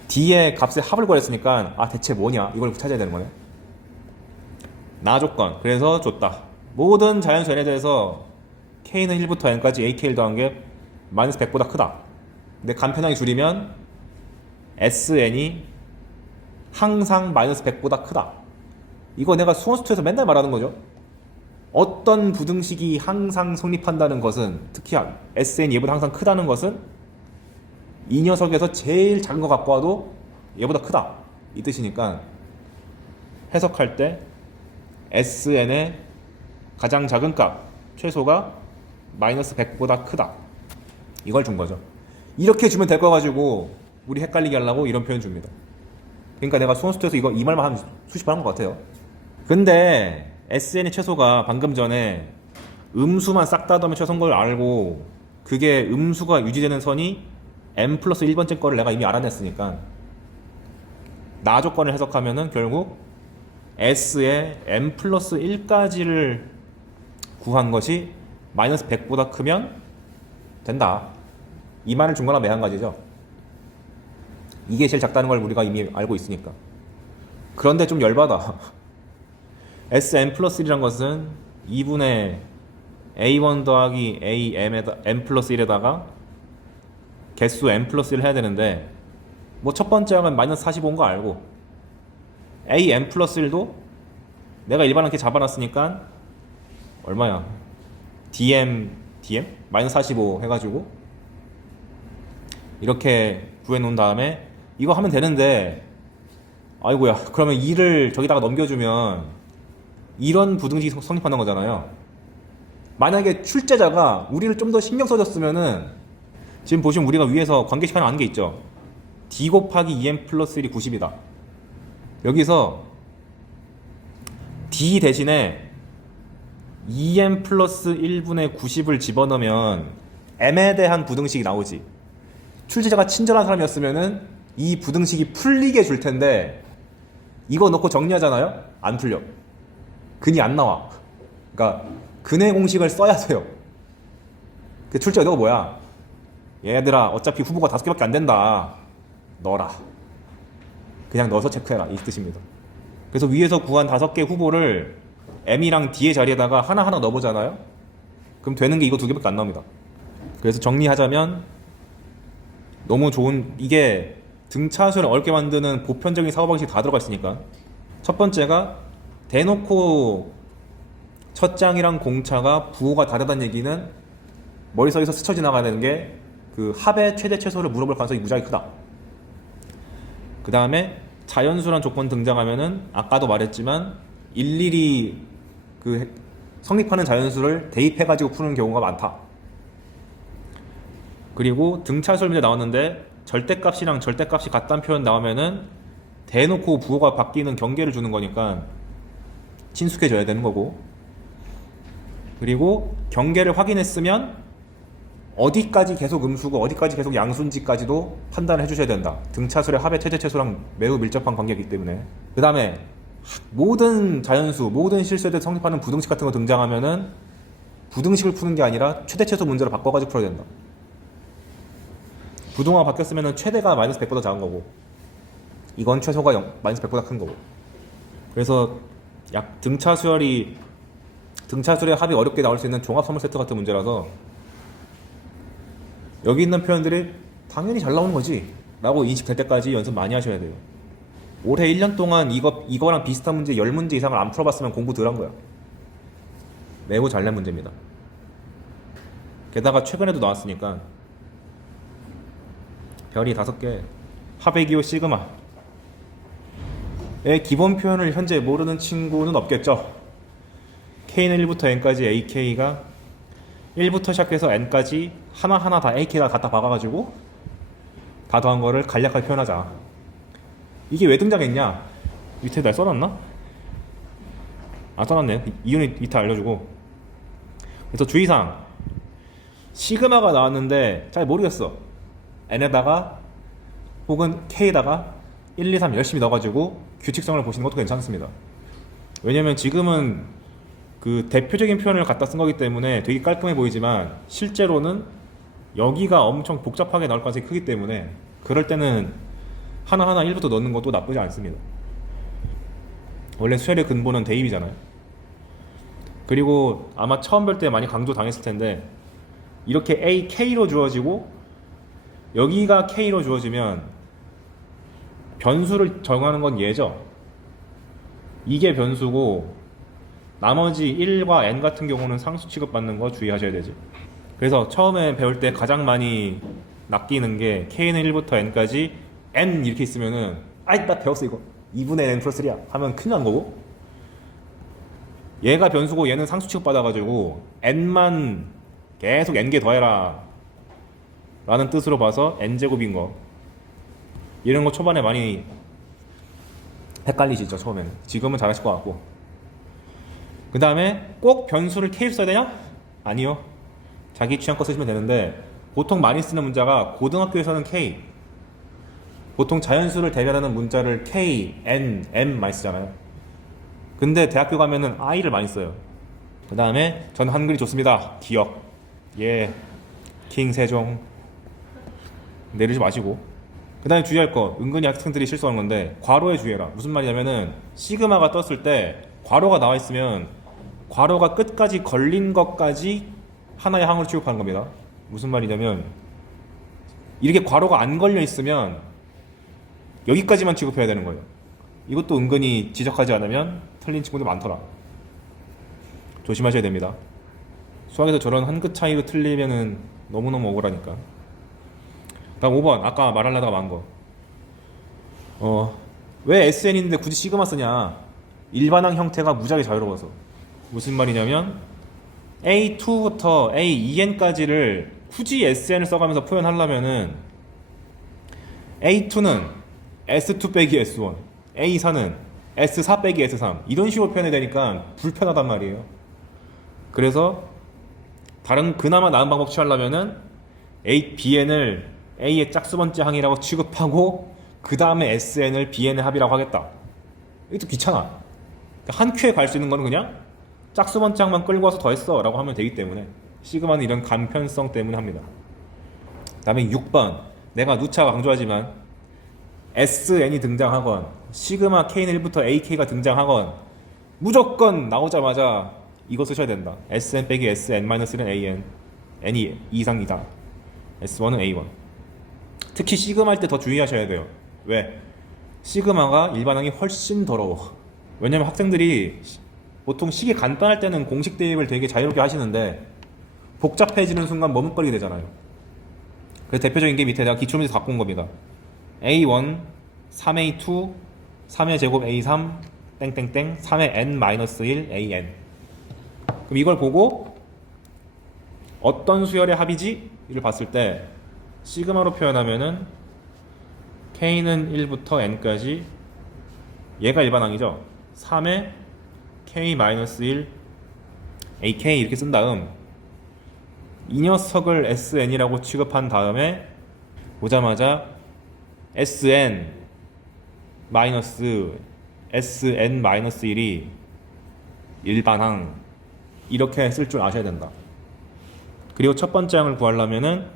D의 값의 합을 구했으니까 아 대체 뭐냐 이걸 찾아야 되는 거네. 나 조건. 그래서 줬다. 모든 자연수 n에 대해서 k는 1부터 n까지 ak를 더한 게 마이너스 100보다 크다. 근데 간편하게 줄이면 sn이 항상 마이너스 100보다 크다. 이거 내가 수원수투에서 맨날 말하는 거죠. 어떤 부등식이 항상 성립한다는 것은, 특히 SN이 얘보다 항상 크다는 것은 이 녀석에서 제일 작은 거 갖고 와도 얘보다 크다 이 뜻이니까 해석할 때 SN의 가장 작은 값 최소가 마이너스 100보다 크다 이걸 준 거죠. 이렇게 주면 될 거 가지고 우리 헷갈리게 하려고 이런 표현 줍니다. 그러니까 내가 수원수투에서 이 말만 한 수십 번 한 것 같아요. 근데 SN의 최소가 방금 전에 음수만 싹 다 더하면 최소인 걸 알고 그게 음수가 유지되는 선이 n 플러스 1번째 거를 내가 이미 알아냈으니까 나 조건을 해석하면은 결국 S의 n 플러스 1까지를 구한 것이 마이너스 100보다 크면 된다. 이 말을 준 거나 매한가지죠. 이게 제일 작다는 걸 우리가 이미 알고 있으니까. 그런데 좀 열받아. Sn 플러스 1이란 것은 2분의 A1 더하기 n 플러스 1에다가 개수 n 플러스 1을 해야 되는데 뭐 첫 번째 항은 마이너스 45인 거 알고 an 플러스 1도 내가 일반하게 잡아놨으니까 얼마야? dm? 마이너스 45 해가지고 이렇게 구해놓은 다음에 이거 하면 되는데 아이고야 그러면 2를 저기다가 넘겨주면 이런 부등식이 성립하는 거잖아요. 만약에 출제자가 우리를 좀 더 신경 써줬으면은 지금 보시면 우리가 위에서 관계식 하나 아는 게 있죠. d 곱하기 2n 플러스 1이 90이다. 여기서 d 대신에 2n 플러스 1분의 90을 집어넣으면 m에 대한 부등식이 나오지. 출제자가 친절한 사람이었으면은 이 부등식이 풀리게 줄 텐데 이거 넣고 정리하잖아요? 안 풀려. 근이 안 나와. 그러니까 근의 공식을 써야 돼요. 그 출제가 너가 뭐야? 얘들아 어차피 후보가 5개밖에 안 된다. 넣어라. 그냥 넣어서 체크해라 이 뜻입니다. 그래서 위에서 구한 5개 후보를 M이랑 D의 자리에다가 하나하나 넣어보잖아요. 그럼 되는 게 이거 2개밖에 안 나옵니다. 그래서 정리하자면 너무 좋은 이게 등차수를 어렵게 만드는 보편적인 사고방식이 다 들어가 있으니까 첫 번째가 대놓고 첫 장이랑 공차가 부호가 다르다는 얘기는 머릿속에서 스쳐 지나가는 게 그 합의 최대 최소를 물어볼 가능성이 무지하게 크다. 그 다음에 자연수란 조건 등장하면은 아까도 말했지만 일일이 그 성립하는 자연수를 대입해가지고 푸는 경우가 많다. 그리고 등차수열 문제 나왔는데 절대값이랑 절대값이 같다는 표현 나오면은 대놓고 부호가 바뀌는 경계를 주는 거니까 친숙해져야 되는 거고, 그리고 경계를 확인했으면 어디까지 계속 음수고 어디까지 계속 양수인지까지도 판단을 해주셔야 된다. 등차수의 합의 최대 최소랑 매우 밀접한 관계이기 때문에. 그 다음에 모든 자연수, 모든 실수에 성립하는 부등식 같은 거 등장하면은 부등식을 푸는 게 아니라 최대 최소 문제로 바꿔가지고 풀어야 된다. 부등호가 바뀌었으면은 최대가 마이너스 100보다 작은 거고, 이건 최소가 마이너스 100보다 큰 거고. 그래서 약 등차수열의 합이 어렵게 나올 수 있는 종합 선물 세트 같은 문제라서 여기 있는 표현들이 당연히 잘 나오는 거지 라고 인식될 때까지 연습 많이 하셔야 돼요. 올해 1년 동안 이거랑 비슷한 문제 10문제 이상을 안 풀어봤으면 공부 덜 한 거야. 매우 잘 낸 문제입니다. 게다가 최근에도 나왔으니까. 별이 5개. 합의 기호 시그마의 기본 표현을 현재 모르는 친구는 없겠죠. K는 1부터 N까지 AK가 1부터 시작해서 N까지 하나하나 다 AK가 갖다 박아가지고 다 더한 거를 간략하게 표현하자. 이게 왜 등장했냐? 밑에 날 써놨나? 아, 써놨네. 이유는 밑에 알려주고. 그래서 주의사항, 시그마가 나왔는데 잘 모르겠어. N에다가 혹은 K에다가 1, 2, 3 열심히 넣어가지고 규칙성을 보시는 것도 괜찮습니다. 왜냐면 지금은 그 대표적인 표현을 갖다 쓴 거기 때문에 되게 깔끔해 보이지만 실제로는 여기가 엄청 복잡하게 나올 가능성이 크기 때문에 그럴 때는 하나하나 1부터 넣는 것도 나쁘지 않습니다. 원래 수열의 근본은 대입이잖아요. 그리고 아마 처음 볼 때 많이 강조 당했을 텐데 이렇게 A, K로 주어지고 여기가 K로 주어지면 변수를 정하는 건 얘죠. 이게 변수고 나머지 1과 N 같은 경우는 상수 취급받는 거 주의하셔야 되지. 그래서 처음에 배울 때 가장 많이 낚이는 게 K는 1부터 N까지 N 이렇게 있으면은 아이 나 배웠어 이거 2분의 N 플러스 3야 하면 큰일 난 거고, 얘가 변수고 얘는 상수 취급받아가지고 N만 계속 N개 더해라 라는 뜻으로 봐서 N제곱인 거, 이런 거 초반에 많이 헷갈리시죠 처음에는. 지금은 잘하실 것 같고. 그 다음에 꼭 변수를 K를 써야 되냐? 아니요. 자기 취향껏 쓰시면 되는데 보통 많이 쓰는 문자가 고등학교에서는 K, 보통 자연수를 대변하는 문자를 K, N, M 많이 쓰잖아요. 근데 대학교 가면은 I를 많이 써요. 그 다음에 전 한글이 좋습니다. 기억. 예. 킹 세종. 내리지 마시고. 그 다음에 주의할 거, 은근히 학생들이 실수하는 건데 괄호에 주의해라. 무슨 말이냐면은 시그마가 떴을 때 괄호가 나와 있으면 괄호가 끝까지 걸린 것까지 하나의 항으로 취급하는 겁니다. 무슨 말이냐면 이렇게 괄호가 안 걸려 있으면 여기까지만 취급해야 되는 거예요. 이것도 은근히 지적하지 않으면 틀린 친구들 많더라. 조심하셔야 됩니다. 수학에서 저런 한 끗 차이로 틀리면은 너무너무 억울하니까. 다음 5번, 아까 말하려다가 만 거. 왜 SN인데 굳이 시그마 쓰냐? 일반항 형태가 무지하게 자유로워서. 무슨 말이냐면 A2부터 A2N까지를 굳이 SN을 써가면서 표현하려면은 A2는 S2 빼기 S1, A4는 S4 빼기 S3 이런 식으로 표현해야 되니까 불편하단 말이에요. 그래서 다른 그나마 나은 방법 취하려면은 BN을 A의 짝수번째 항이라고 취급하고 그 다음에 SN을 BN의 합이라고 하겠다. 이것도 귀찮아. 한 큐에 갈 수 있는 거는 그냥 짝수번째 항만 끌고 와서 더했어 라고 하면 되기 때문에 시그마는 이런 간편성 때문에 합니다. 그 다음에 6번, 내가 누차 강조하지만 SN이 등장하건 시그마 K는 1부터 AK가 등장하건 무조건 나오자마자 이거 쓰셔야 된다. SN 빼기 SN-1은 AN, N이 2 이상이다. S1은 A1. 특히 시그마 할 때 더 주의하셔야 돼요. 왜? 시그마가 일반항이 훨씬 더러워. 왜냐면 학생들이 보통 식이 간단할 때는 공식 대입을 되게 자유롭게 하시는데 복잡해지는 순간 머뭇거리게 되잖아요. 그래서 대표적인 게 밑에 내가 기출문제 갖고 온 겁니다. A1, 3A2, 3의 제곱 A3, 땡땡땡, 3의 N-1 AN. 그럼 이걸 보고 어떤 수열의 합이지? 이를 봤을 때 시그마로 표현하면은 K는 1부터 N까지 얘가 일반항이죠. 3의 K-1 AK 이렇게 쓴 다음 이 녀석을 SN이라고 취급한 다음에 보자마자 SN 마이너스 Sn-1이 일반항 이렇게 쓸 줄 아셔야 된다. 그리고 첫 번째 항을 구하려면은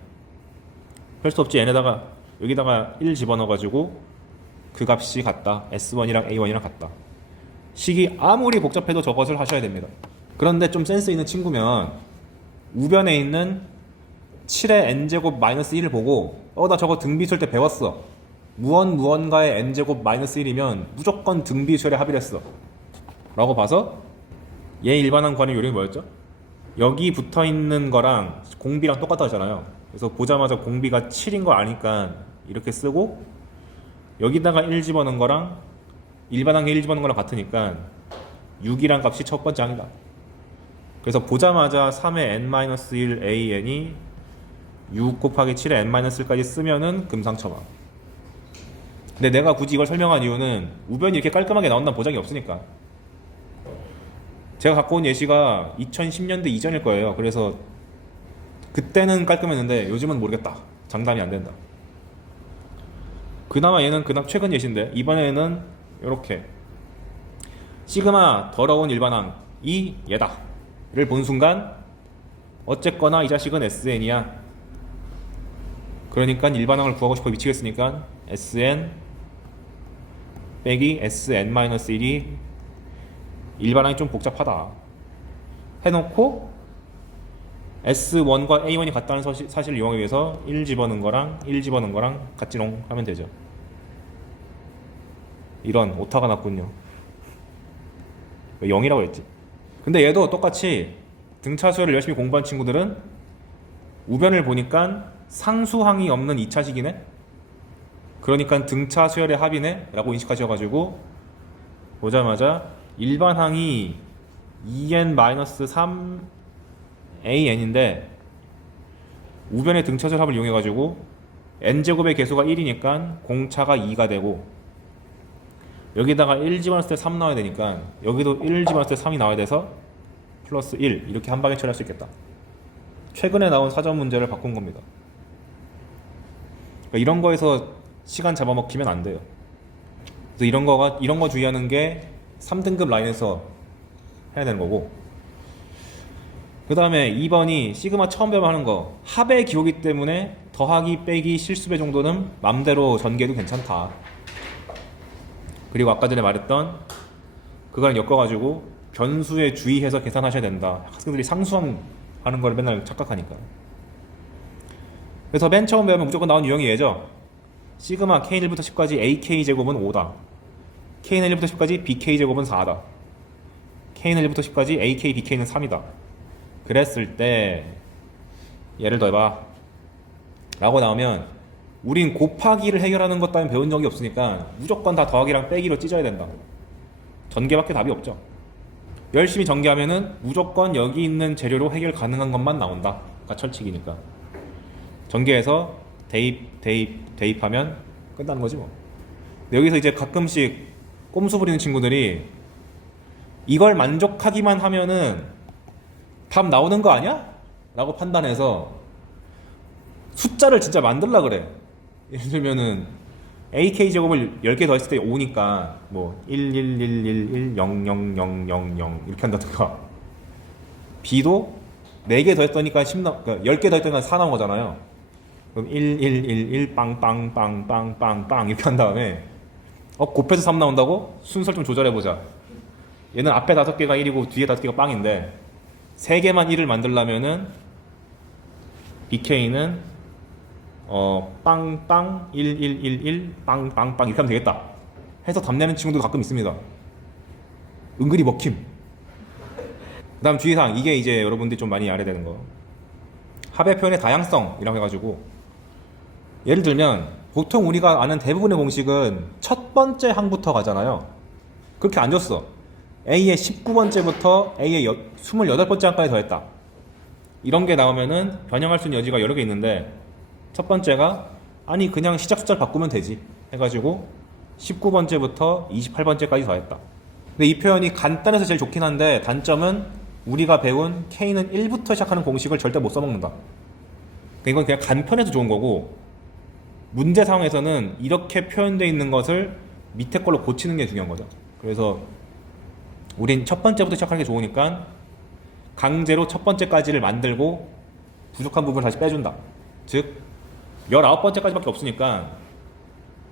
별 수 없지. n에다가 여기다가 1 집어넣어가지고 그 값이 같다. S1이랑 A1이랑 같다. 식이 아무리 복잡해도 저것을 하셔야 됩니다. 그런데 좀 센스 있는 친구면 우변에 있는 7의 n제곱 마이너스 1을 보고 나 저거 등비 수열 때 배웠어. 무언가의 n제곱 마이너스 1이면 무조건 등비 수열의 합이랬어 라고 봐서 얘 일반항 구하는 요령이 뭐였죠? 여기 붙어있는 거랑 공비랑 똑같다잖아요. 그래서 보자마자 공비가 7인 거 아니까 이렇게 쓰고 여기다가 1 집어넣은 거랑 일반항에 1 집어넣은 거랑 같으니까 6이란 값이 첫 번째 항이다. 그래서 보자마자 3의 n-1 an이 6 곱하기 7의 n-1까지 쓰면은 금상첨화. 근데 내가 굳이 이걸 설명한 이유는 우변이 이렇게 깔끔하게 나온다는 보장이 없으니까. 제가 갖고 온 예시가 2010년대 이전일 거예요. 그래서 그때는 깔끔했는데 요즘은 모르겠다. 장담이 안 된다. 그나마 얘는 그나마 최근 예시인데 이번에는 이렇게 시그마 더러운 일반항이 얘다 를 본 순간 어쨌거나 이 자식은 SN이야. 그러니까 일반항을 구하고 싶어 미치겠으니까 SN 빼기 SN-1이 일반항이 좀 복잡하다 해놓고 S1과 A1이 같다는 사실을 이용하기 위해서 1 집어넣은 거랑 1 집어넣은 거랑 같지롱 하면 되죠. 이런 오타가 났군요. 왜 0이라고 했지? 근데 얘도 똑같이 등차 수열을 열심히 공부한 친구들은 우변을 보니까 상수항이 없는 2차식이네? 그러니까 등차 수열의 합이네? 라고 인식하셔가지고 보자마자 일반항이 2n-3an인데 우변의 등차 수열 합을 이용해가지고 n제곱의 개수가 1이니까 공차가 2가 되고 여기다가 1 집어넣었을 때 3 나와야 되니까 여기도 1 집어넣었을 때 3이 나와야 돼서 플러스 1 이렇게 한 방에 처리할 수 있겠다. 최근에 나온 사전 문제를 바꾼 겁니다. 그러니까 이런 거에서 시간 잡아먹히면 안 돼요. 그래서 이런 거 주의하는 게 3등급 라인에서 해야 되는 거고, 그 다음에 2번이 시그마 처음 배워하는 거 합의 기호기 때문에 더하기 빼기 실수배 정도는 맘대로 전개해도 괜찮다. 그리고 아까 전에 말했던 그거랑 엮어가지고 변수에 주의해서 계산하셔야 된다. 학생들이 상수항 하는 걸 맨날 착각하니까. 그래서 맨 처음 배우면 무조건 나온 유형이 얘죠. 시그마 K1부터 10까지 AK제곱은 5다. K는 1부터 10까지 BK제곱은 4다. K는 1부터 10까지 AK, BK는 3이다. 그랬을 때 예를 들어봐 라고 나오면 우린 곱하기를 해결하는 것 따윈 배운 적이 없으니까 무조건 다 더하기랑 빼기로 찢어야 된다. 전개밖에 답이 없죠. 열심히 전개하면은 무조건 여기 있는 재료로 해결 가능한 것만 나온다. 가 철칙이니까. 전개해서 대입하면 끝나는 거지 뭐. 근데 여기서 이제 가끔씩 꼼수 부리는 친구들이 이걸 만족하기만 하면은 답 나오는 거 아니야? 라고 판단해서 숫자를 진짜 만들라 그래. 예를 들면은 AK제곱을 10개 더했을 때 5니까 뭐 111110000 이렇게 한다든가, B도 4개 더했더니까 10개 더했더니까 4 나온 거잖아요. 그럼 1111 빵빵빵빵빵빵 이렇게 한 다음에 곱해서 3 나온다고? 순서를 좀 조절해보자. 얘는 앞에 5개가 1이고 뒤에 5개가 빵인데 3개만 1을 만들려면은 BK는 빵빵 1111 빵빵빵 이렇게 하면 되겠다 해서 답 내는 친구도 가끔 있습니다. 은근히 먹힘. 그 다음 주의사항, 이게 이제 여러분들이 좀 많이 알아야 되는 거, 합의 표현의 다양성이라고 해가지고, 예를 들면 보통 우리가 아는 대부분의 공식은 첫 번째 항부터 가잖아요. 그렇게 안 줬어. A의 19번째부터 A의 28번째 항까지 더했다. 이런 게 나오면은 변형할 수 있는 여지가 여러 개 있는데, 첫 번째가 아니 그냥 시작 숫자를 바꾸면 되지 해가지고 19번째부터 28번째까지 더했다. 근데 이 표현이 간단해서 제일 좋긴 한데 단점은 우리가 배운 K는 1부터 시작하는 공식을 절대 못 써먹는다. 이건 그냥 간편해서 좋은 거고, 문제 상황에서는 이렇게 표현되어 있는 것을 밑에 걸로 고치는 게 중요한 거죠. 그래서 우린 첫 번째부터 시작하는 게 좋으니까 강제로 첫 번째까지를 만들고 부족한 부분을 다시 빼준다. 즉 19번째까지밖에 없으니까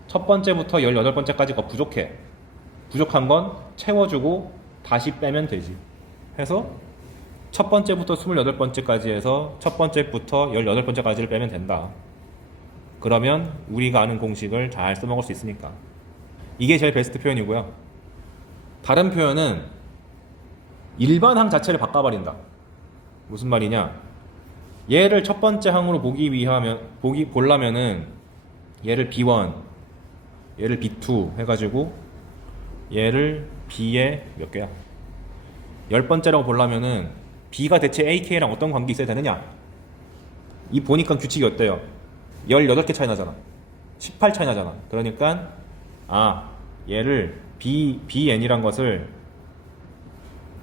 첫 번째부터 18번째까지가 부족해. 부족한 건 채워주고 다시 빼면 되지. 해서 첫 번째부터 28번째까지 해서 첫 번째부터 18번째까지를 빼면 된다. 그러면 우리가 아는 공식을 잘 써먹을 수 있으니까. 이게 제일 베스트 표현이고요. 다른 표현은 일반 항 자체를 바꿔버린다. 무슨 말이냐? 얘를 첫 번째 항으로 보려면은 얘를 B1, 얘를 B2 해가지고 얘를 B에 몇 개야? 10번째라고 보려면은 B가 대체 AK랑 어떤 관계 있어야 되느냐? 이 보니까 규칙이 어때요? 18개 차이 나잖아. 18 차이 나잖아. 그러니까 얘를 BN이란 것을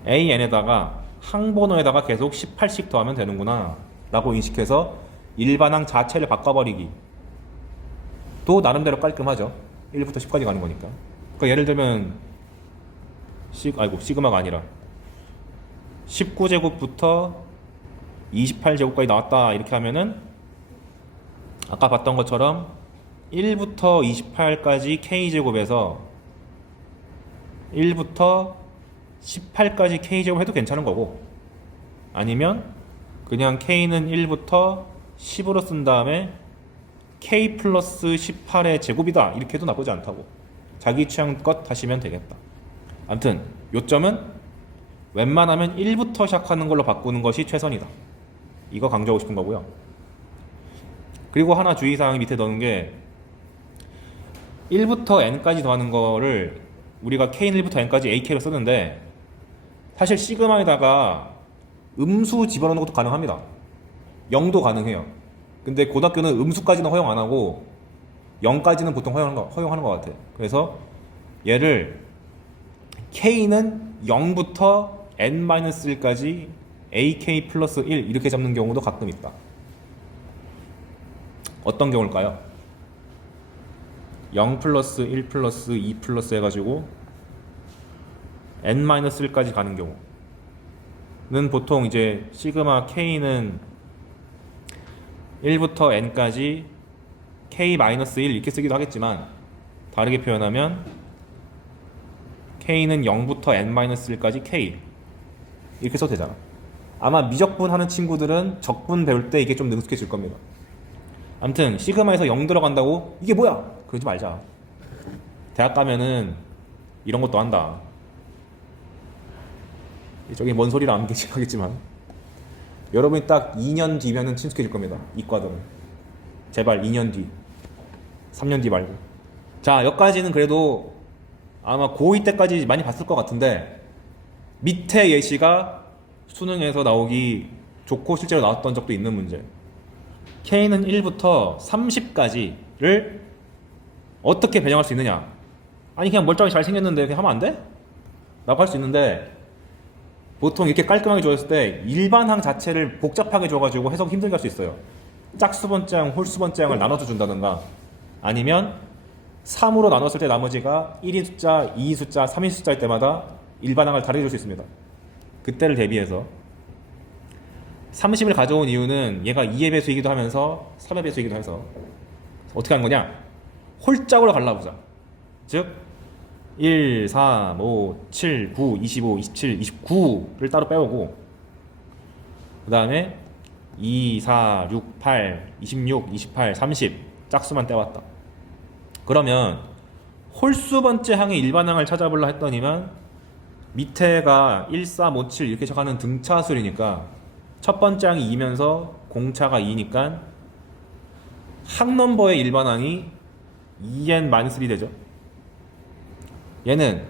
AN에다가 항번호에다가 계속 18씩 더하면 되는구나 라고 인식해서 일반항 자체를 바꿔버리기 또 나름대로 깔끔하죠. 1부터 10까지 가는 거니까. 그러니까 예를 들면 시그마가 아니라 19제곱부터 28제곱까지 나왔다 이렇게 하면은 아까 봤던 것처럼 1부터 28까지 K제곱에서 1부터 18까지 K제곱 해도 괜찮은 거고, 아니면 그냥 K는 1부터 10으로 쓴 다음에 K 플러스 18의 제곱이다 이렇게 해도 나쁘지 않다고. 자기 취향껏 하시면 되겠다. 아무튼 요점은 웬만하면 1부터 시작하는 걸로 바꾸는 것이 최선이다. 이거 강조하고 싶은 거고요. 그리고 하나 주의사항이 밑에 넣은 게 1부터 n까지 더하는 거를 우리가 k는 1부터 n까지 ak로 쓰는데 사실 시그마에다가 음수 집어넣는 것도 가능합니다. 0도 가능해요. 근데 고등학교는 음수까지는 허용 안 하고 0까지는 보통 허용하는 것 같아요. 그래서 얘를 k는 0부터 n-1까지 ak 플러스 1 이렇게 잡는 경우도 가끔 있다. 어떤 경우일까요? 0 플러스 1 플러스 2 플러스 해가지고 n-1까지 가는 경우는 보통 이제 시그마 k는 1부터 n까지 k-1 이렇게 쓰기도 하겠지만, 다르게 표현하면 k는 0부터 n-1까지 k 이렇게 써도 되잖아. 아마 미적분 하는 친구들은 적분 배울 때 이게 좀 능숙해질 겁니다. 아무튼 시그마에서 0 들어간다고 이게 뭐야? 그러지 말자. 대학 가면은 이런 것도 한다. 저기 뭔 소리를 안 하겠지만 여러분이 딱 2년 뒤면은 친숙해질 겁니다. 이과들은. 제발 2년 뒤. 3년 뒤 말고. 자, 여기까지는 그래도 아마 고2 때까지 많이 봤을 것 같은데, 밑에 예시가 수능에서 나오기 좋고 실제로 나왔던 적도 있는 문제. K는 1부터 30까지를 어떻게 변형할 수 있느냐? 아니 그냥 멀쩡하게 잘생겼는데 그냥 하면 안 돼? 라고 할 수 있는데, 보통 이렇게 깔끔하게 주었을 때 일반항 자체를 복잡하게 줘가지고 해석 힘들게 할 수 있어요. 짝수번째항, 홀수번째항을 나눠서 준다든가, 아니면 3으로 나눴을 때 나머지가 1인 숫자, 2인 숫자, 3인 숫자일 때마다 일반항을 다르게 줄 수 있습니다. 그때를 대비해서 30을 가져온 이유는 얘가 2의 배수이기도 하면서 3의 배수이기도 해서 어떻게 하는 거냐? 홀짝으로 갈라보자. 즉 1, 3, 5, 7, 9, 25, 27, 29를 따로 빼오고, 그 다음에 2, 4, 6, 8, 26, 28, 30 짝수만 떼왔다. 그러면 홀수 번째 항의 일반항을 찾아보려 했더니만 밑에가 1, 3, 5, 7 이렇게 시작하는 등차수이니까 첫 번째 항이 2면서 공차가 2니까 항 넘버의 일반항이 2n-3 되죠. 얘는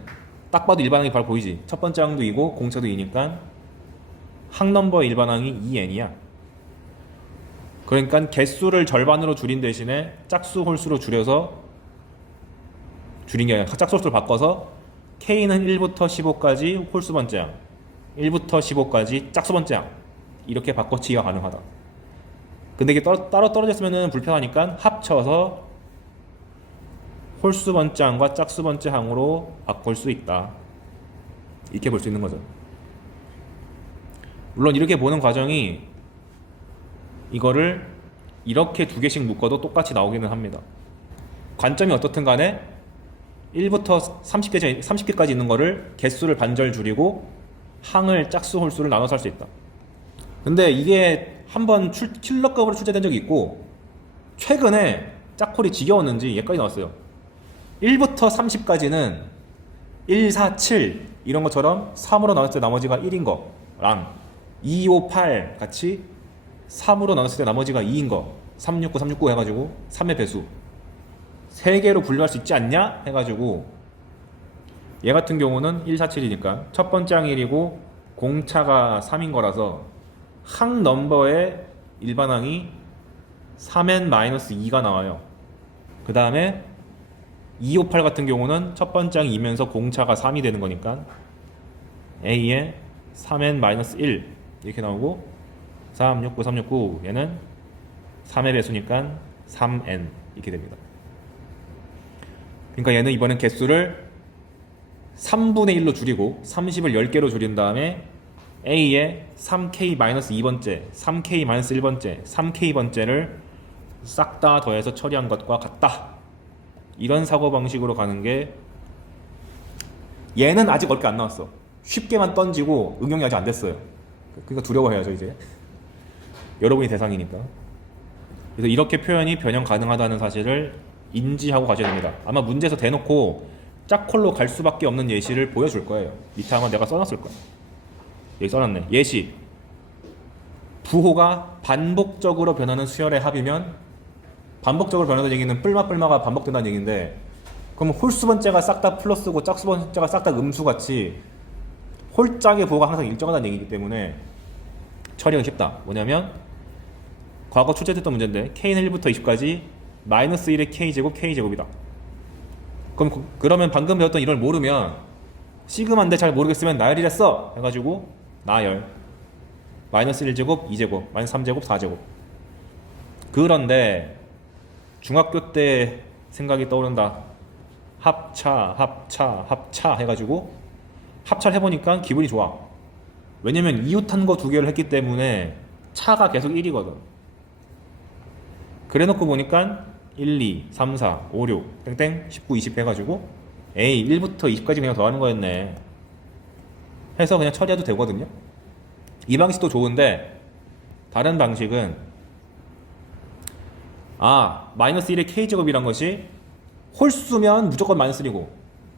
딱 봐도 일반항이 바로 보이지. 첫 번째 항도 2고 공차도 2니까 항 넘버의 일반항이 2n이야. 그러니까 개수를 절반으로 줄인 대신에 짝수 홀수로 줄여서 줄인 게 아니라 짝수 홀수를 바꿔서 K는 1부터 15까지 홀수 번째항, 1부터 15까지 짝수 번째항 이렇게 바꿔치기가 가능하다. 근데 이게 따로 떨어졌으면 불편하니까 합쳐서 홀수 번째 항과 짝수 번째 항으로 바꿀 수 있다. 이렇게 볼 수 있는 거죠. 물론 이렇게 보는 과정이 이거를 이렇게 두 개씩 묶어도 똑같이 나오기는 합니다. 관점이 어떻든 간에 1부터 30개까지 있는 거를 개수를 반절 줄이고 항을 짝수 홀수를 나눠서 할 수 있다. 근데 이게 한번 킬러급으로 출제된 적이 있고 최근에 짝콜이 지겨웠는지 얘까지 나왔어요. 1부터 30까지는 1, 4, 7 이런 것처럼 3으로 나눴을 때 나머지가 1인 거랑 2, 5, 8 같이 3으로 나눴을 때 나머지가 2인 거 369, 369 해가지고 3의 배수 3개로 분류할 수 있지 않냐? 해가지고 얘 같은 경우는 1, 4, 7이니까 첫 번째 항이 1이고 공차가 3인 거라서 항 넘버의 일반항이 3n-2가 나와요. 그 다음에 258 같은 경우는 첫 번째 항이 2면서 공차가 3이 되는 거니까 A에 3n-1 이렇게 나오고 369, 369 얘는 3의 배수니까 3n 이렇게 됩니다. 그러니까 얘는 이번엔 개수를 3분의 1로 줄이고 30을 10개로 줄인 다음에 A에 3k-2번째, 3k-1번째, 3k번째를 싹 다 더해서 처리한 것과 같다. 이런 사고방식으로 가는 게 얘는 아직 얼게 안 나왔어. 쉽게만 던지고 응용이 아직 안 됐어요. 그러니까 두려워해야죠 이제. 여러분이 대상이니까. 그래서 이렇게 표현이 변형 가능하다는 사실을 인지하고 가셔야 됩니다. 아마 문제에서 대놓고 짝콜로 갈 수밖에 없는 예시를 보여줄 거예요. 밑에 아마 내가 써놨을 거야. 여기 써놨네. 예시. 부호가 반복적으로 변하는 수열의 합이면 반복적으로 변하는 얘기는 뿔마가 반복된다는 얘기인데 그럼 홀수 번째가 싹 다 플러스고 짝수 번째가 싹 다 음수같이 홀짝의 부호가 항상 일정하다는 얘기이기 때문에 처리가 쉽다. 뭐냐면 과거 출제됐던 문제인데 k는 1부터 20까지 마이너스 1의 k제곱 k제곱이다. 그러면 방금 배웠던 이걸 모르면 시그마인데 잘 모르겠으면 나열이랬어 해가지고 나열 마이너스 1제곱 2제곱 마이너스 3제곱 4제곱. 그런데 중학교 때 생각이 떠오른다. 합차 해가지고 합차를 해보니까 기분이 좋아. 왜냐면 이웃한 거 두 개를 했기 때문에 차가 계속 1이거든. 그래놓고 보니까 1, 2, 3, 4, 5, 6 땡땡 19, 20 해가지고 에이 1부터 20까지 그냥 더하는 거였네 해서 그냥 처리해도 되거든요. 이 방식도 좋은데 다른 방식은 마이너스 1의 k제곱이란 것이 홀수면 무조건 마이너스 1이고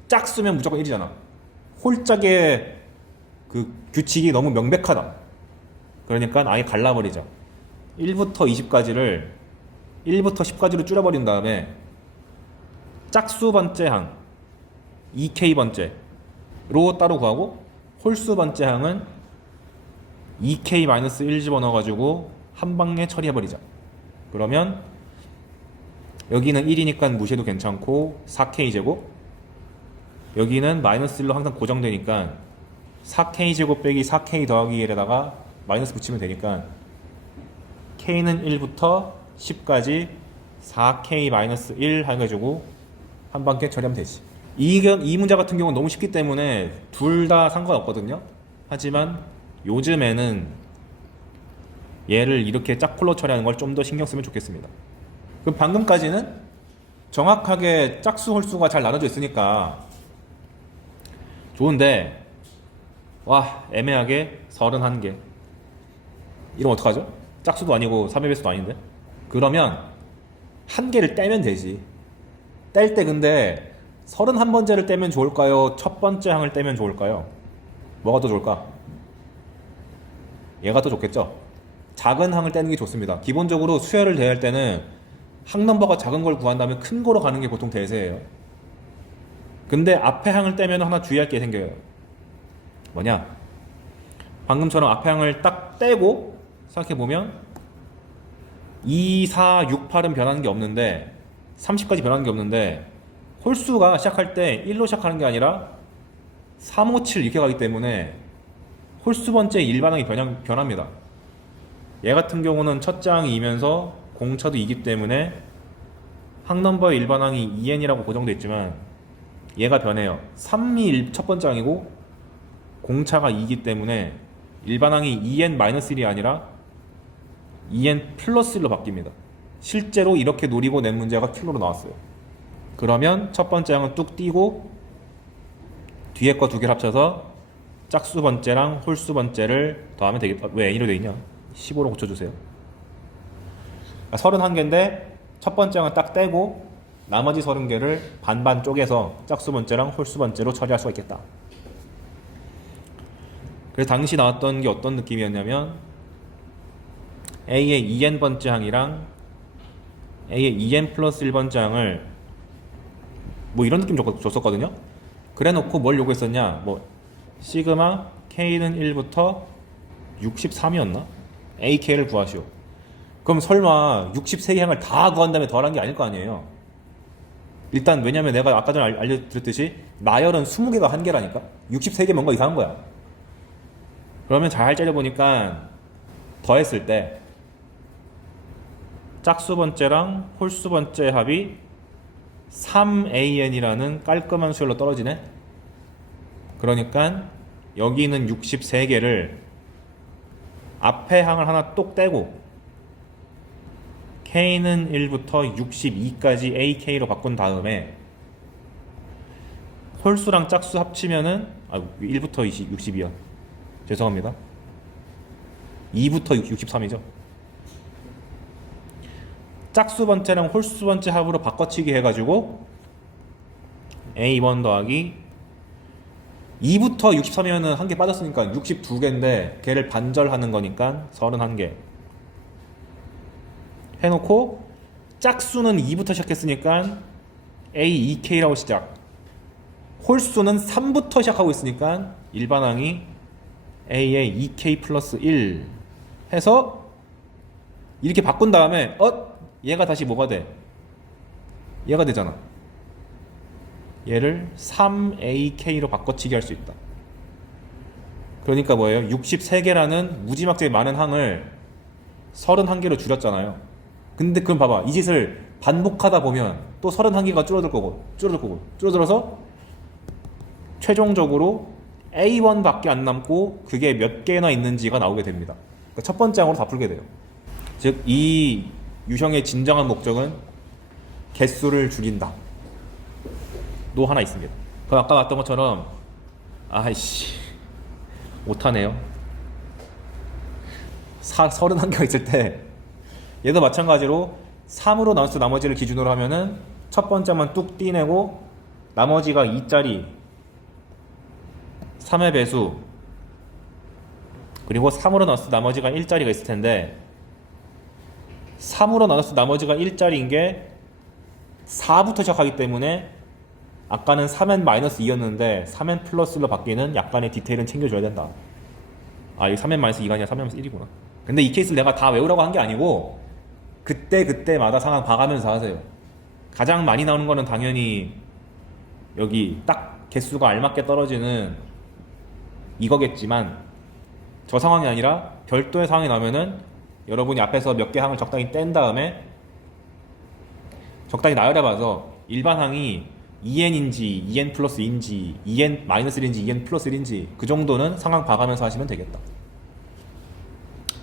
짝수면 무조건 1이잖아. 홀짝의 그 규칙이 너무 명백하다. 그러니까 아예 갈라버리자. 1부터 20까지를 1부터 10까지로 줄여버린 다음에 짝수 번째 항 2k 번째로 따로 구하고 홀수 번째 항은 2k-1 집어넣어가지고 한 방에 처리해버리자. 그러면 여기는 1이니까 무시해도 괜찮고 4k제곱 여기는 마이너스 1로 항상 고정되니까 4k제곱 빼기 4k 더하기 1에다가 마이너스 붙이면 되니까 k는 1부터 10까지 4k-1 해가지고 한 방에 처리하면 되지. 이 문제 같은 경우는 너무 쉽기 때문에 둘 다 상관없거든요. 하지만 요즘에는 얘를 이렇게 짝콜로 처리하는 걸 좀 더 신경 쓰면 좋겠습니다. 그럼 방금까지는 정확하게 짝수 홀수가 잘 나눠져 있으니까 좋은데 애매하게 31개 이러면 어떡하죠? 짝수도 아니고 3의 배수도 아닌데. 그러면 한 개를 떼면 되지. 뗄 때 근데 31번째를 떼면 좋을까요? 첫 번째 항을 떼면 좋을까요? 뭐가 더 좋을까? 얘가 더 좋겠죠? 작은 항을 떼는 게 좋습니다. 기본적으로 수열을 대할 때는 항 넘버가 작은 걸 구한 다음에 큰 거로 가는 게 보통 대세예요. 근데 앞에 항을 떼면 하나 주의할 게 생겨요. 뭐냐? 방금처럼 앞에 항을 딱 떼고 생각해보면 2, 4, 6, 8은 변하는 게 없는데 30까지 변하는 게 없는데 홀수가 시작할 때 1로 시작하는 게 아니라 3, 5, 7 이렇게 가기 때문에 홀수 번째 일반항이 변합니다. 얘 같은 경우는 첫째 항이 2면서 공차도 2기 때문에 항넘버의 일반항이 2n이라고 고정되어 있지만 얘가 변해요. 3이 첫 번째 항이고 공차가 2이기 때문에 일반항이 2n-1이 아니라 2n 플러스 1로 바뀝니다. 실제로 이렇게 노리고 낸 문제가 킬로로 나왔어요. 그러면 첫 번째 항은 뚝 띄고 뒤에 거 두 개를 합쳐서 짝수 번째랑 홀수 번째를 더하면 되겠다. 왜 n으로 되어 있냐? 15로 고쳐주세요. 31개인데 첫 번째 항은 딱 떼고 나머지 30개를 반반 쪼개서 짝수 번째랑 홀수 번째로 처리할 수가 있겠다. 그래서 당시 나왔던 게 어떤 느낌이었냐면 A의 2n번째 항이랑 A의 2n 플러스 1번째 항을 뭐 이런 느낌 줬었거든요. 그래 놓고 뭘 요구했었냐, 뭐 시그마 K는 1부터 63이었나? AK를 구하시오. 그럼 설마 63개 항을 다 구한 다음에 더한 게 아닐 거 아니에요. 일단 왜냐면 내가 아까 전에 알려드렸듯이 나열은 20개가 한계라니까 63개 뭔가 이상한 거야. 그러면 잘 짜려보니까 더했을 때 짝수 번째랑 홀수 번째 합이 3an이라는 깔끔한 수열로 떨어지네. 그러니까 여기 있는 63개를 앞에 항을 하나 똑 떼고 K는 1부터 62까지 AK로 바꾼 다음에 홀수랑 짝수 합치면은 1부터 62요. 죄송합니다. 2부터 63이죠. 짝수 번째랑 홀수 번째 합으로 바꿔치기 해가지고 A1 더하기 2부터 63이면은 한 개 빠졌으니까 62개인데 걔를 반절하는 거니까 31개 해놓고 짝수는 2부터 시작했으니까 A, 2K라고 시작, 홀수는 3부터 시작하고 있으니까 일반항이 A의 2K 플러스 1 해서 이렇게 바꾼 다음에 얘가 다시 뭐가 돼? 얘가 되잖아. 얘를 3AK로 바꿔치기 할 수 있다. 그러니까 뭐예요? 63개라는 무지막지하게 많은 항을 31개로 줄였잖아요. 근데 그럼 봐봐, 이 짓을 반복하다 보면 또 31개가 줄어들어서 최종적으로 A1 밖에 안 남고 그게 몇 개나 있는지가 나오게 됩니다. 그러니까 첫 번째 항으로 다 풀게 돼요. 즉 이 유형의 진정한 목적은 개수를 줄인다 도 하나 있습니다. 그럼 아까 봤던 것처럼 아이씨 못하네요. 31개가 있을 때 얘도 마찬가지로 3으로 나눴을 때 나머지를 기준으로 하면은 첫 번째만 뚝 띄내고 나머지가 2짜리 3의 배수 그리고 3으로 나눴을 때 나머지가 1짜리가 있을 텐데 3으로 나눴을 때 나머지가 1짜리인 게 4부터 시작하기 때문에 아까는 3n-2였는데 3n 플러스 1로 바뀌는 약간의 디테일은 챙겨줘야 된다. 이게 3n-2가 아니라 3n-1이구나. 근데 이 케이스를 내가 다 외우라고 한 게 아니고 그때마다 상황 봐가면서 하세요. 가장 많이 나오는 거는 당연히 여기 딱 개수가 알맞게 떨어지는 이거겠지만 저 상황이 아니라 별도의 상황이 나오면은 여러분이 앞에서 몇 개 항을 적당히 뗀 다음에 적당히 나열해봐서 일반 항이 2n인지 2n 플러스 2인지 2n 마이너스 1인지 2n 플러스 1인지 그 정도는 상황 봐가면서 하시면 되겠다.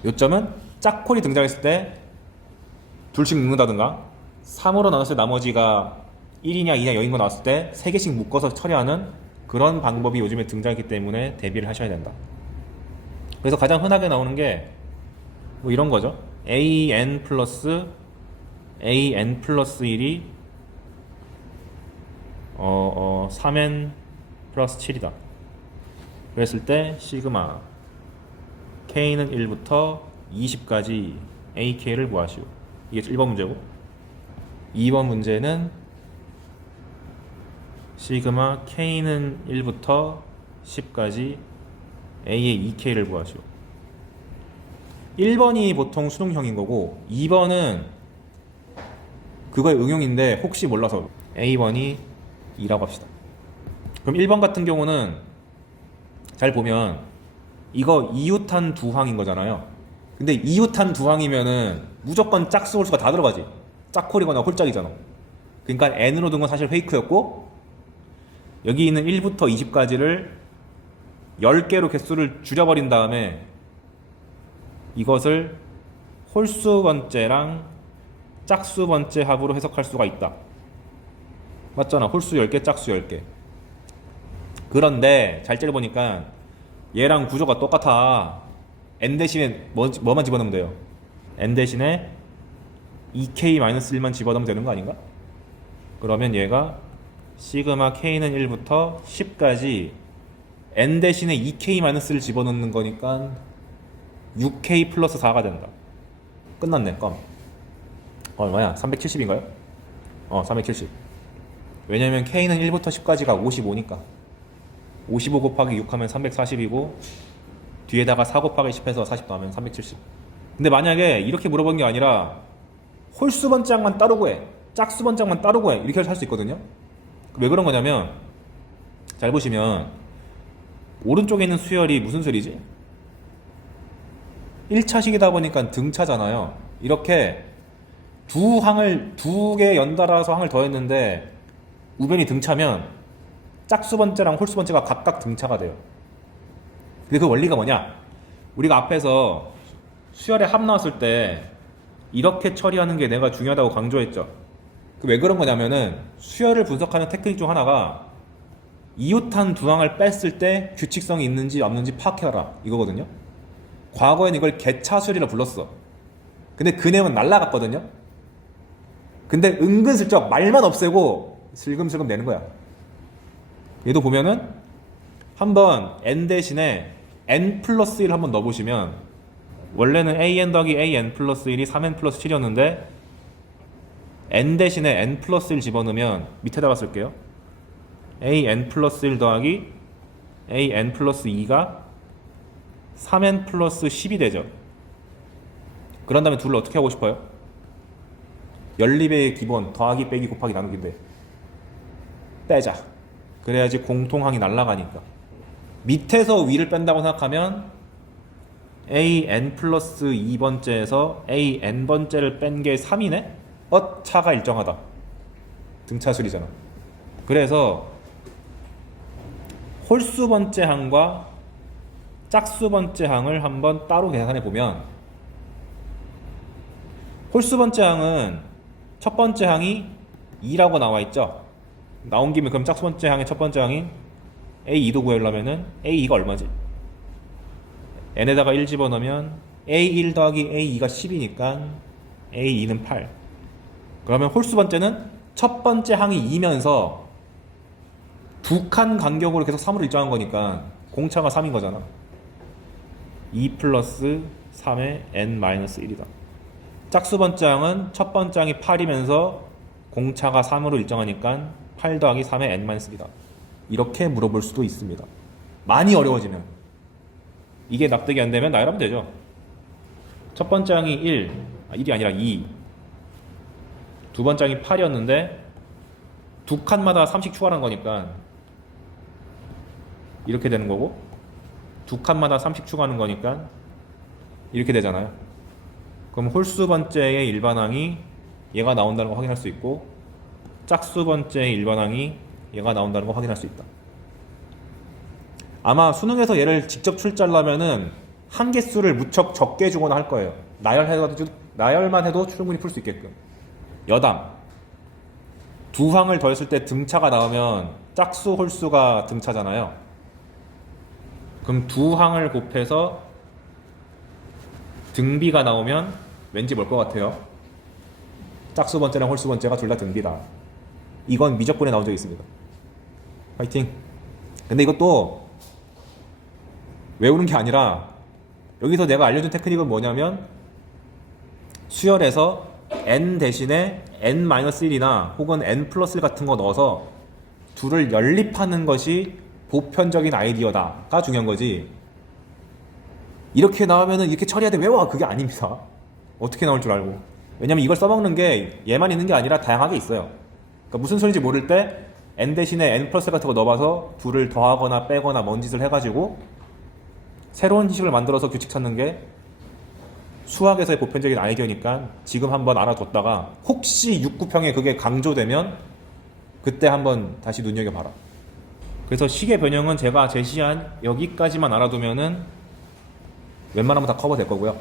요점은 짝콜이 등장했을 때 둘씩 묶는다든가 3으로 나눴을 때 나머지가 1이냐 2냐 0인 거 나왔을 때 3개씩 묶어서 처리하는 그런 방법이 요즘에 등장했기 때문에 대비를 하셔야 된다. 그래서 가장 흔하게 나오는 게 뭐 이런 거죠. an 플러스 1이 3n 플러스 7이다. 그랬을 때 시그마 K는 1부터 20까지 AK를 구하시오. 이게 1번 문제고 2번 문제는 시그마 K는 1부터 10까지 A의 2K를 구하시오. 1번이 보통 수능형인 거고 2번은 그거의 응용인데 혹시 몰라서 A1이 2라고 합시다. 그럼 1번 같은 경우는 잘 보면 이거 이웃한 두 항인 거잖아요. 근데 이웃한 두 항이면은 무조건 짝수 홀수가 다 들어가지. 짝홀이거나 홀짝이잖아. 그러니까 n으로 둔 건 사실 페이크였고 여기 있는 1부터 20까지를 10개로 개수를 줄여버린 다음에 이것을 홀수 번째랑 짝수 번째 합으로 해석할 수가 있다. 맞잖아. 홀수 10개, 짝수 10개. 그런데 잘 째려보니까 얘랑 구조가 똑같아. n 대신에 뭐만 집어넣으면 돼요? n 대신에 2k-1만 집어넣으면 되는 거 아닌가? 그러면 얘가 시그마 k는 1부터 10까지 n 대신에 2k-를 집어넣는 거니까 6k 플러스 4가 된다. 끝났네. 껌. 얼마야? 370인가요? 370. 왜냐면 k는 1부터 10까지가 55니까 55 곱하기 6 하면 340이고 뒤에다가 4 곱하기 10 해서 40 더하면 370. 근데 만약에 이렇게 물어본 게 아니라 홀수 번짝만 따로 구해, 짝수 번짝만 따로 구해, 이렇게 할 수 있거든요. 왜 그런 거냐면 잘 보시면 오른쪽에 있는 수열이 무슨 수열이지? 1차식이다 보니까 등차잖아요. 이렇게 두 개 연달아서 항을 더했는데 우변이 등차면 짝수 번째랑 홀수 번째가 각각 등차가 돼요. 근데 그 원리가 뭐냐? 우리가 앞에서 수열의 합 나왔을 때 이렇게 처리하는 게 내가 중요하다고 강조했죠. 왜 그런 거냐면은 수열을 분석하는 테크닉 중 하나가 이웃한 두 항을 뺐을 때 규칙성이 있는지 없는지 파악해라 이거거든요. 과거에는 이걸 개차수열이라 불렀어. 근데 그 내용은 날라갔거든요. 근데 은근슬쩍 말만 없애고 슬금슬금 내는 거야. 얘도 보면은 한번 n 대신에 n 플러스 1 한번 넣어보시면 원래는 an 더하기 an 플러스 1이 3n 플러스 7이었는데 n 대신에 n 플러스 1 집어넣으면 밑에다가 쓸게요. an 플러스 1 더하기 an 플러스 2가 3n 플러스 10이 되죠. 그런 다음에 둘을 어떻게 하고 싶어요? 연립의 기본 더하기 빼기 곱하기 나누기인데 빼자. 그래야지 공통항이 날아가니까. 밑에서 위를 뺀다고 생각하면 an 플러스 2번째에서 an번째를 뺀 게 3이네? 차가 일정하다. 등차술이잖아. 그래서 홀수 번째 항과 짝수 번째 항을 한번 따로 계산해 보면 홀수 번째 항은 첫 번째 항이 2라고 나와 있죠. 나온 김에 그럼 짝수 번째 항의 첫 번째 항인 A2도 구하려면은 A2가 얼마지? n에다가 1 집어넣으면 A1 더하기 A2가 10이니까 A2는 8. 그러면 홀수 번째는 첫 번째 항이 2면서 두 칸 간격으로 계속 3으로 일정한 거니까 공차가 3인 거잖아. 2 플러스 3의 n-1이다. 짝수 번째 항은 첫 번째 항이 8이면서 공차가 3으로 일정하니까 8 더하기 3의 n-1이다. 이렇게 물어볼 수도 있습니다. 많이 어려워지면. 이게 납득이 안 되면 나열하면 되죠. 첫 번째 항이 1이 아니라 2. 두 번째 항이 8이었는데 두 칸마다 3씩 추가한 거니까 이렇게 되는 거고 두 칸마다 3씩 추가하는 거니까 이렇게 되잖아요. 그럼 홀수 번째의 일반항이 얘가 나온다는 거 확인할 수 있고 짝수 번째의 일반항이 얘가 나온다는 거 확인할 수 있다. 아마 수능에서 얘를 직접 출제하려면은 한 개수를 무척 적게 주거나 할 거예요. 나열만 해도 충분히 풀 수 있게끔. 여담. 두 항을 더했을 때 등차가 나오면 짝수 홀수가 등차잖아요. 그럼 두 항을 곱해서 등비가 나오면 왠지 뭘 것 같아요? 짝수 번째랑 홀수 번째가 둘 다 등비다. 이건 미적분에 나온 적이 있습니다. 파이팅. 근데 이것도 외우는 게 아니라 여기서 내가 알려준 테크닉은 뭐냐면 수열에서 n 대신에 n-1이나 혹은 n 플러스 1 같은 거 넣어서 둘을 연립하는 것이 보편적인 아이디어다가 중요한 거지. 이렇게 나오면은 이렇게 처리해야 돼 외워. 그게 아닙니다. 어떻게 나올 줄 알고. 왜냐면 이걸 써먹는 게 얘만 있는 게 아니라 다양하게 있어요. 그러니까 무슨 소리인지 모를 때 n 대신에 n 플러스 같은 거 넣어봐서 둘을 더하거나 빼거나 뭔 짓을 해가지고 새로운 지식을 만들어서 규칙 찾는 게 수학에서의 보편적인 아이디어니까 지금 한번 알아뒀다가 혹시 6, 9평에 그게 강조되면 그때 한번 다시 눈여겨봐라. 그래서 식의 변형은 제가 제시한 여기까지만 알아두면은 웬만하면 다 커버될 거고요.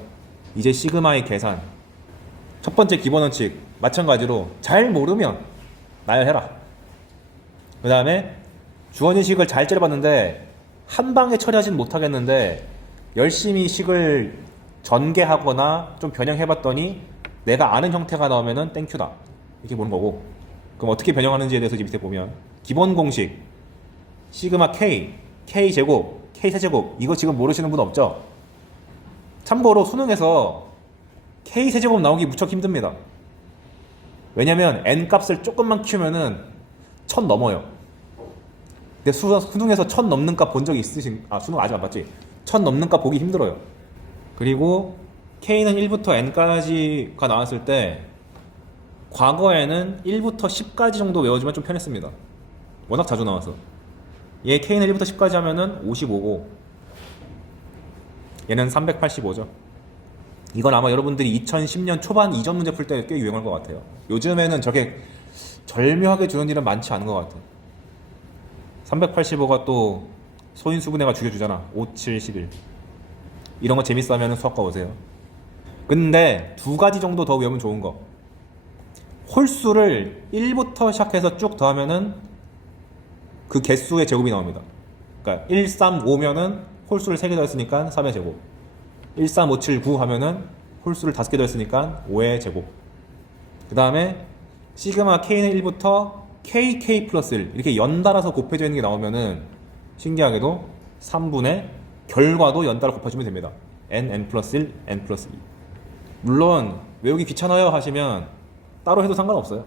이제 시그마의 계산, 첫 번째 기본 원칙 마찬가지로 잘 모르면 나열해라. 그 다음에 주어진 식을 잘 째려봤는데 한 방에 처리하지는 못하겠는데 열심히 식을 전개하거나 좀 변형해봤더니 내가 아는 형태가 나오면은 땡큐다 이렇게 보는 거고. 그럼 어떻게 변형하는지에 대해서 이제 밑에 보면 기본 공식 시그마 K, K 제곱, K 세제곱 이거 지금 모르시는 분 없죠? 참고로 수능에서 K 세제곱 나오기 무척 힘듭니다. 왜냐면 N 값을 조금만 키우면은 1000 넘어요. 근데 수능에서 1000 넘는 값 본 적이 수능 아직 안 봤지? 1000 넘는 값 보기 힘들어요. 그리고 K는 1부터 N까지가 나왔을 때 과거에는 1부터 10까지 정도 외워주면 좀 편했습니다. 워낙 자주 나와서. 얘 K는 1부터 10까지 하면은 55고 얘는 385죠. 이건 아마 여러분들이 2010년 초반 이전 문제 풀 때 꽤 유행할 것 같아요. 요즘에는 저게 절묘하게 주는 일은 많지 않은 것 같아요. 385가 또 소인수분해가 죽여주잖아. 5, 7, 11 이런 거 재밌어 하면 수학과 오세요. 근데 두 가지 정도 더 외우면 좋은 거. 홀수를 1부터 시작해서 쭉 더하면은 그 개수의 제곱이 나옵니다. 그러니까 1, 3, 5면은 홀수를 3개 더했으니까 3의 제곱. 1, 3, 5, 7, 9 하면은 홀수를 5개 더했으니까 5의 제곱. 그 다음에 시그마 K는 1부터 KK 플러스 1 이렇게 연달아서 곱해져 있는 게 나오면은 신기하게도 3분의 결과도 연달아 곱해주면 됩니다. N 플러스 1, N 플러스 2. 물론 외우기 귀찮아요 하시면 따로 해도 상관없어요.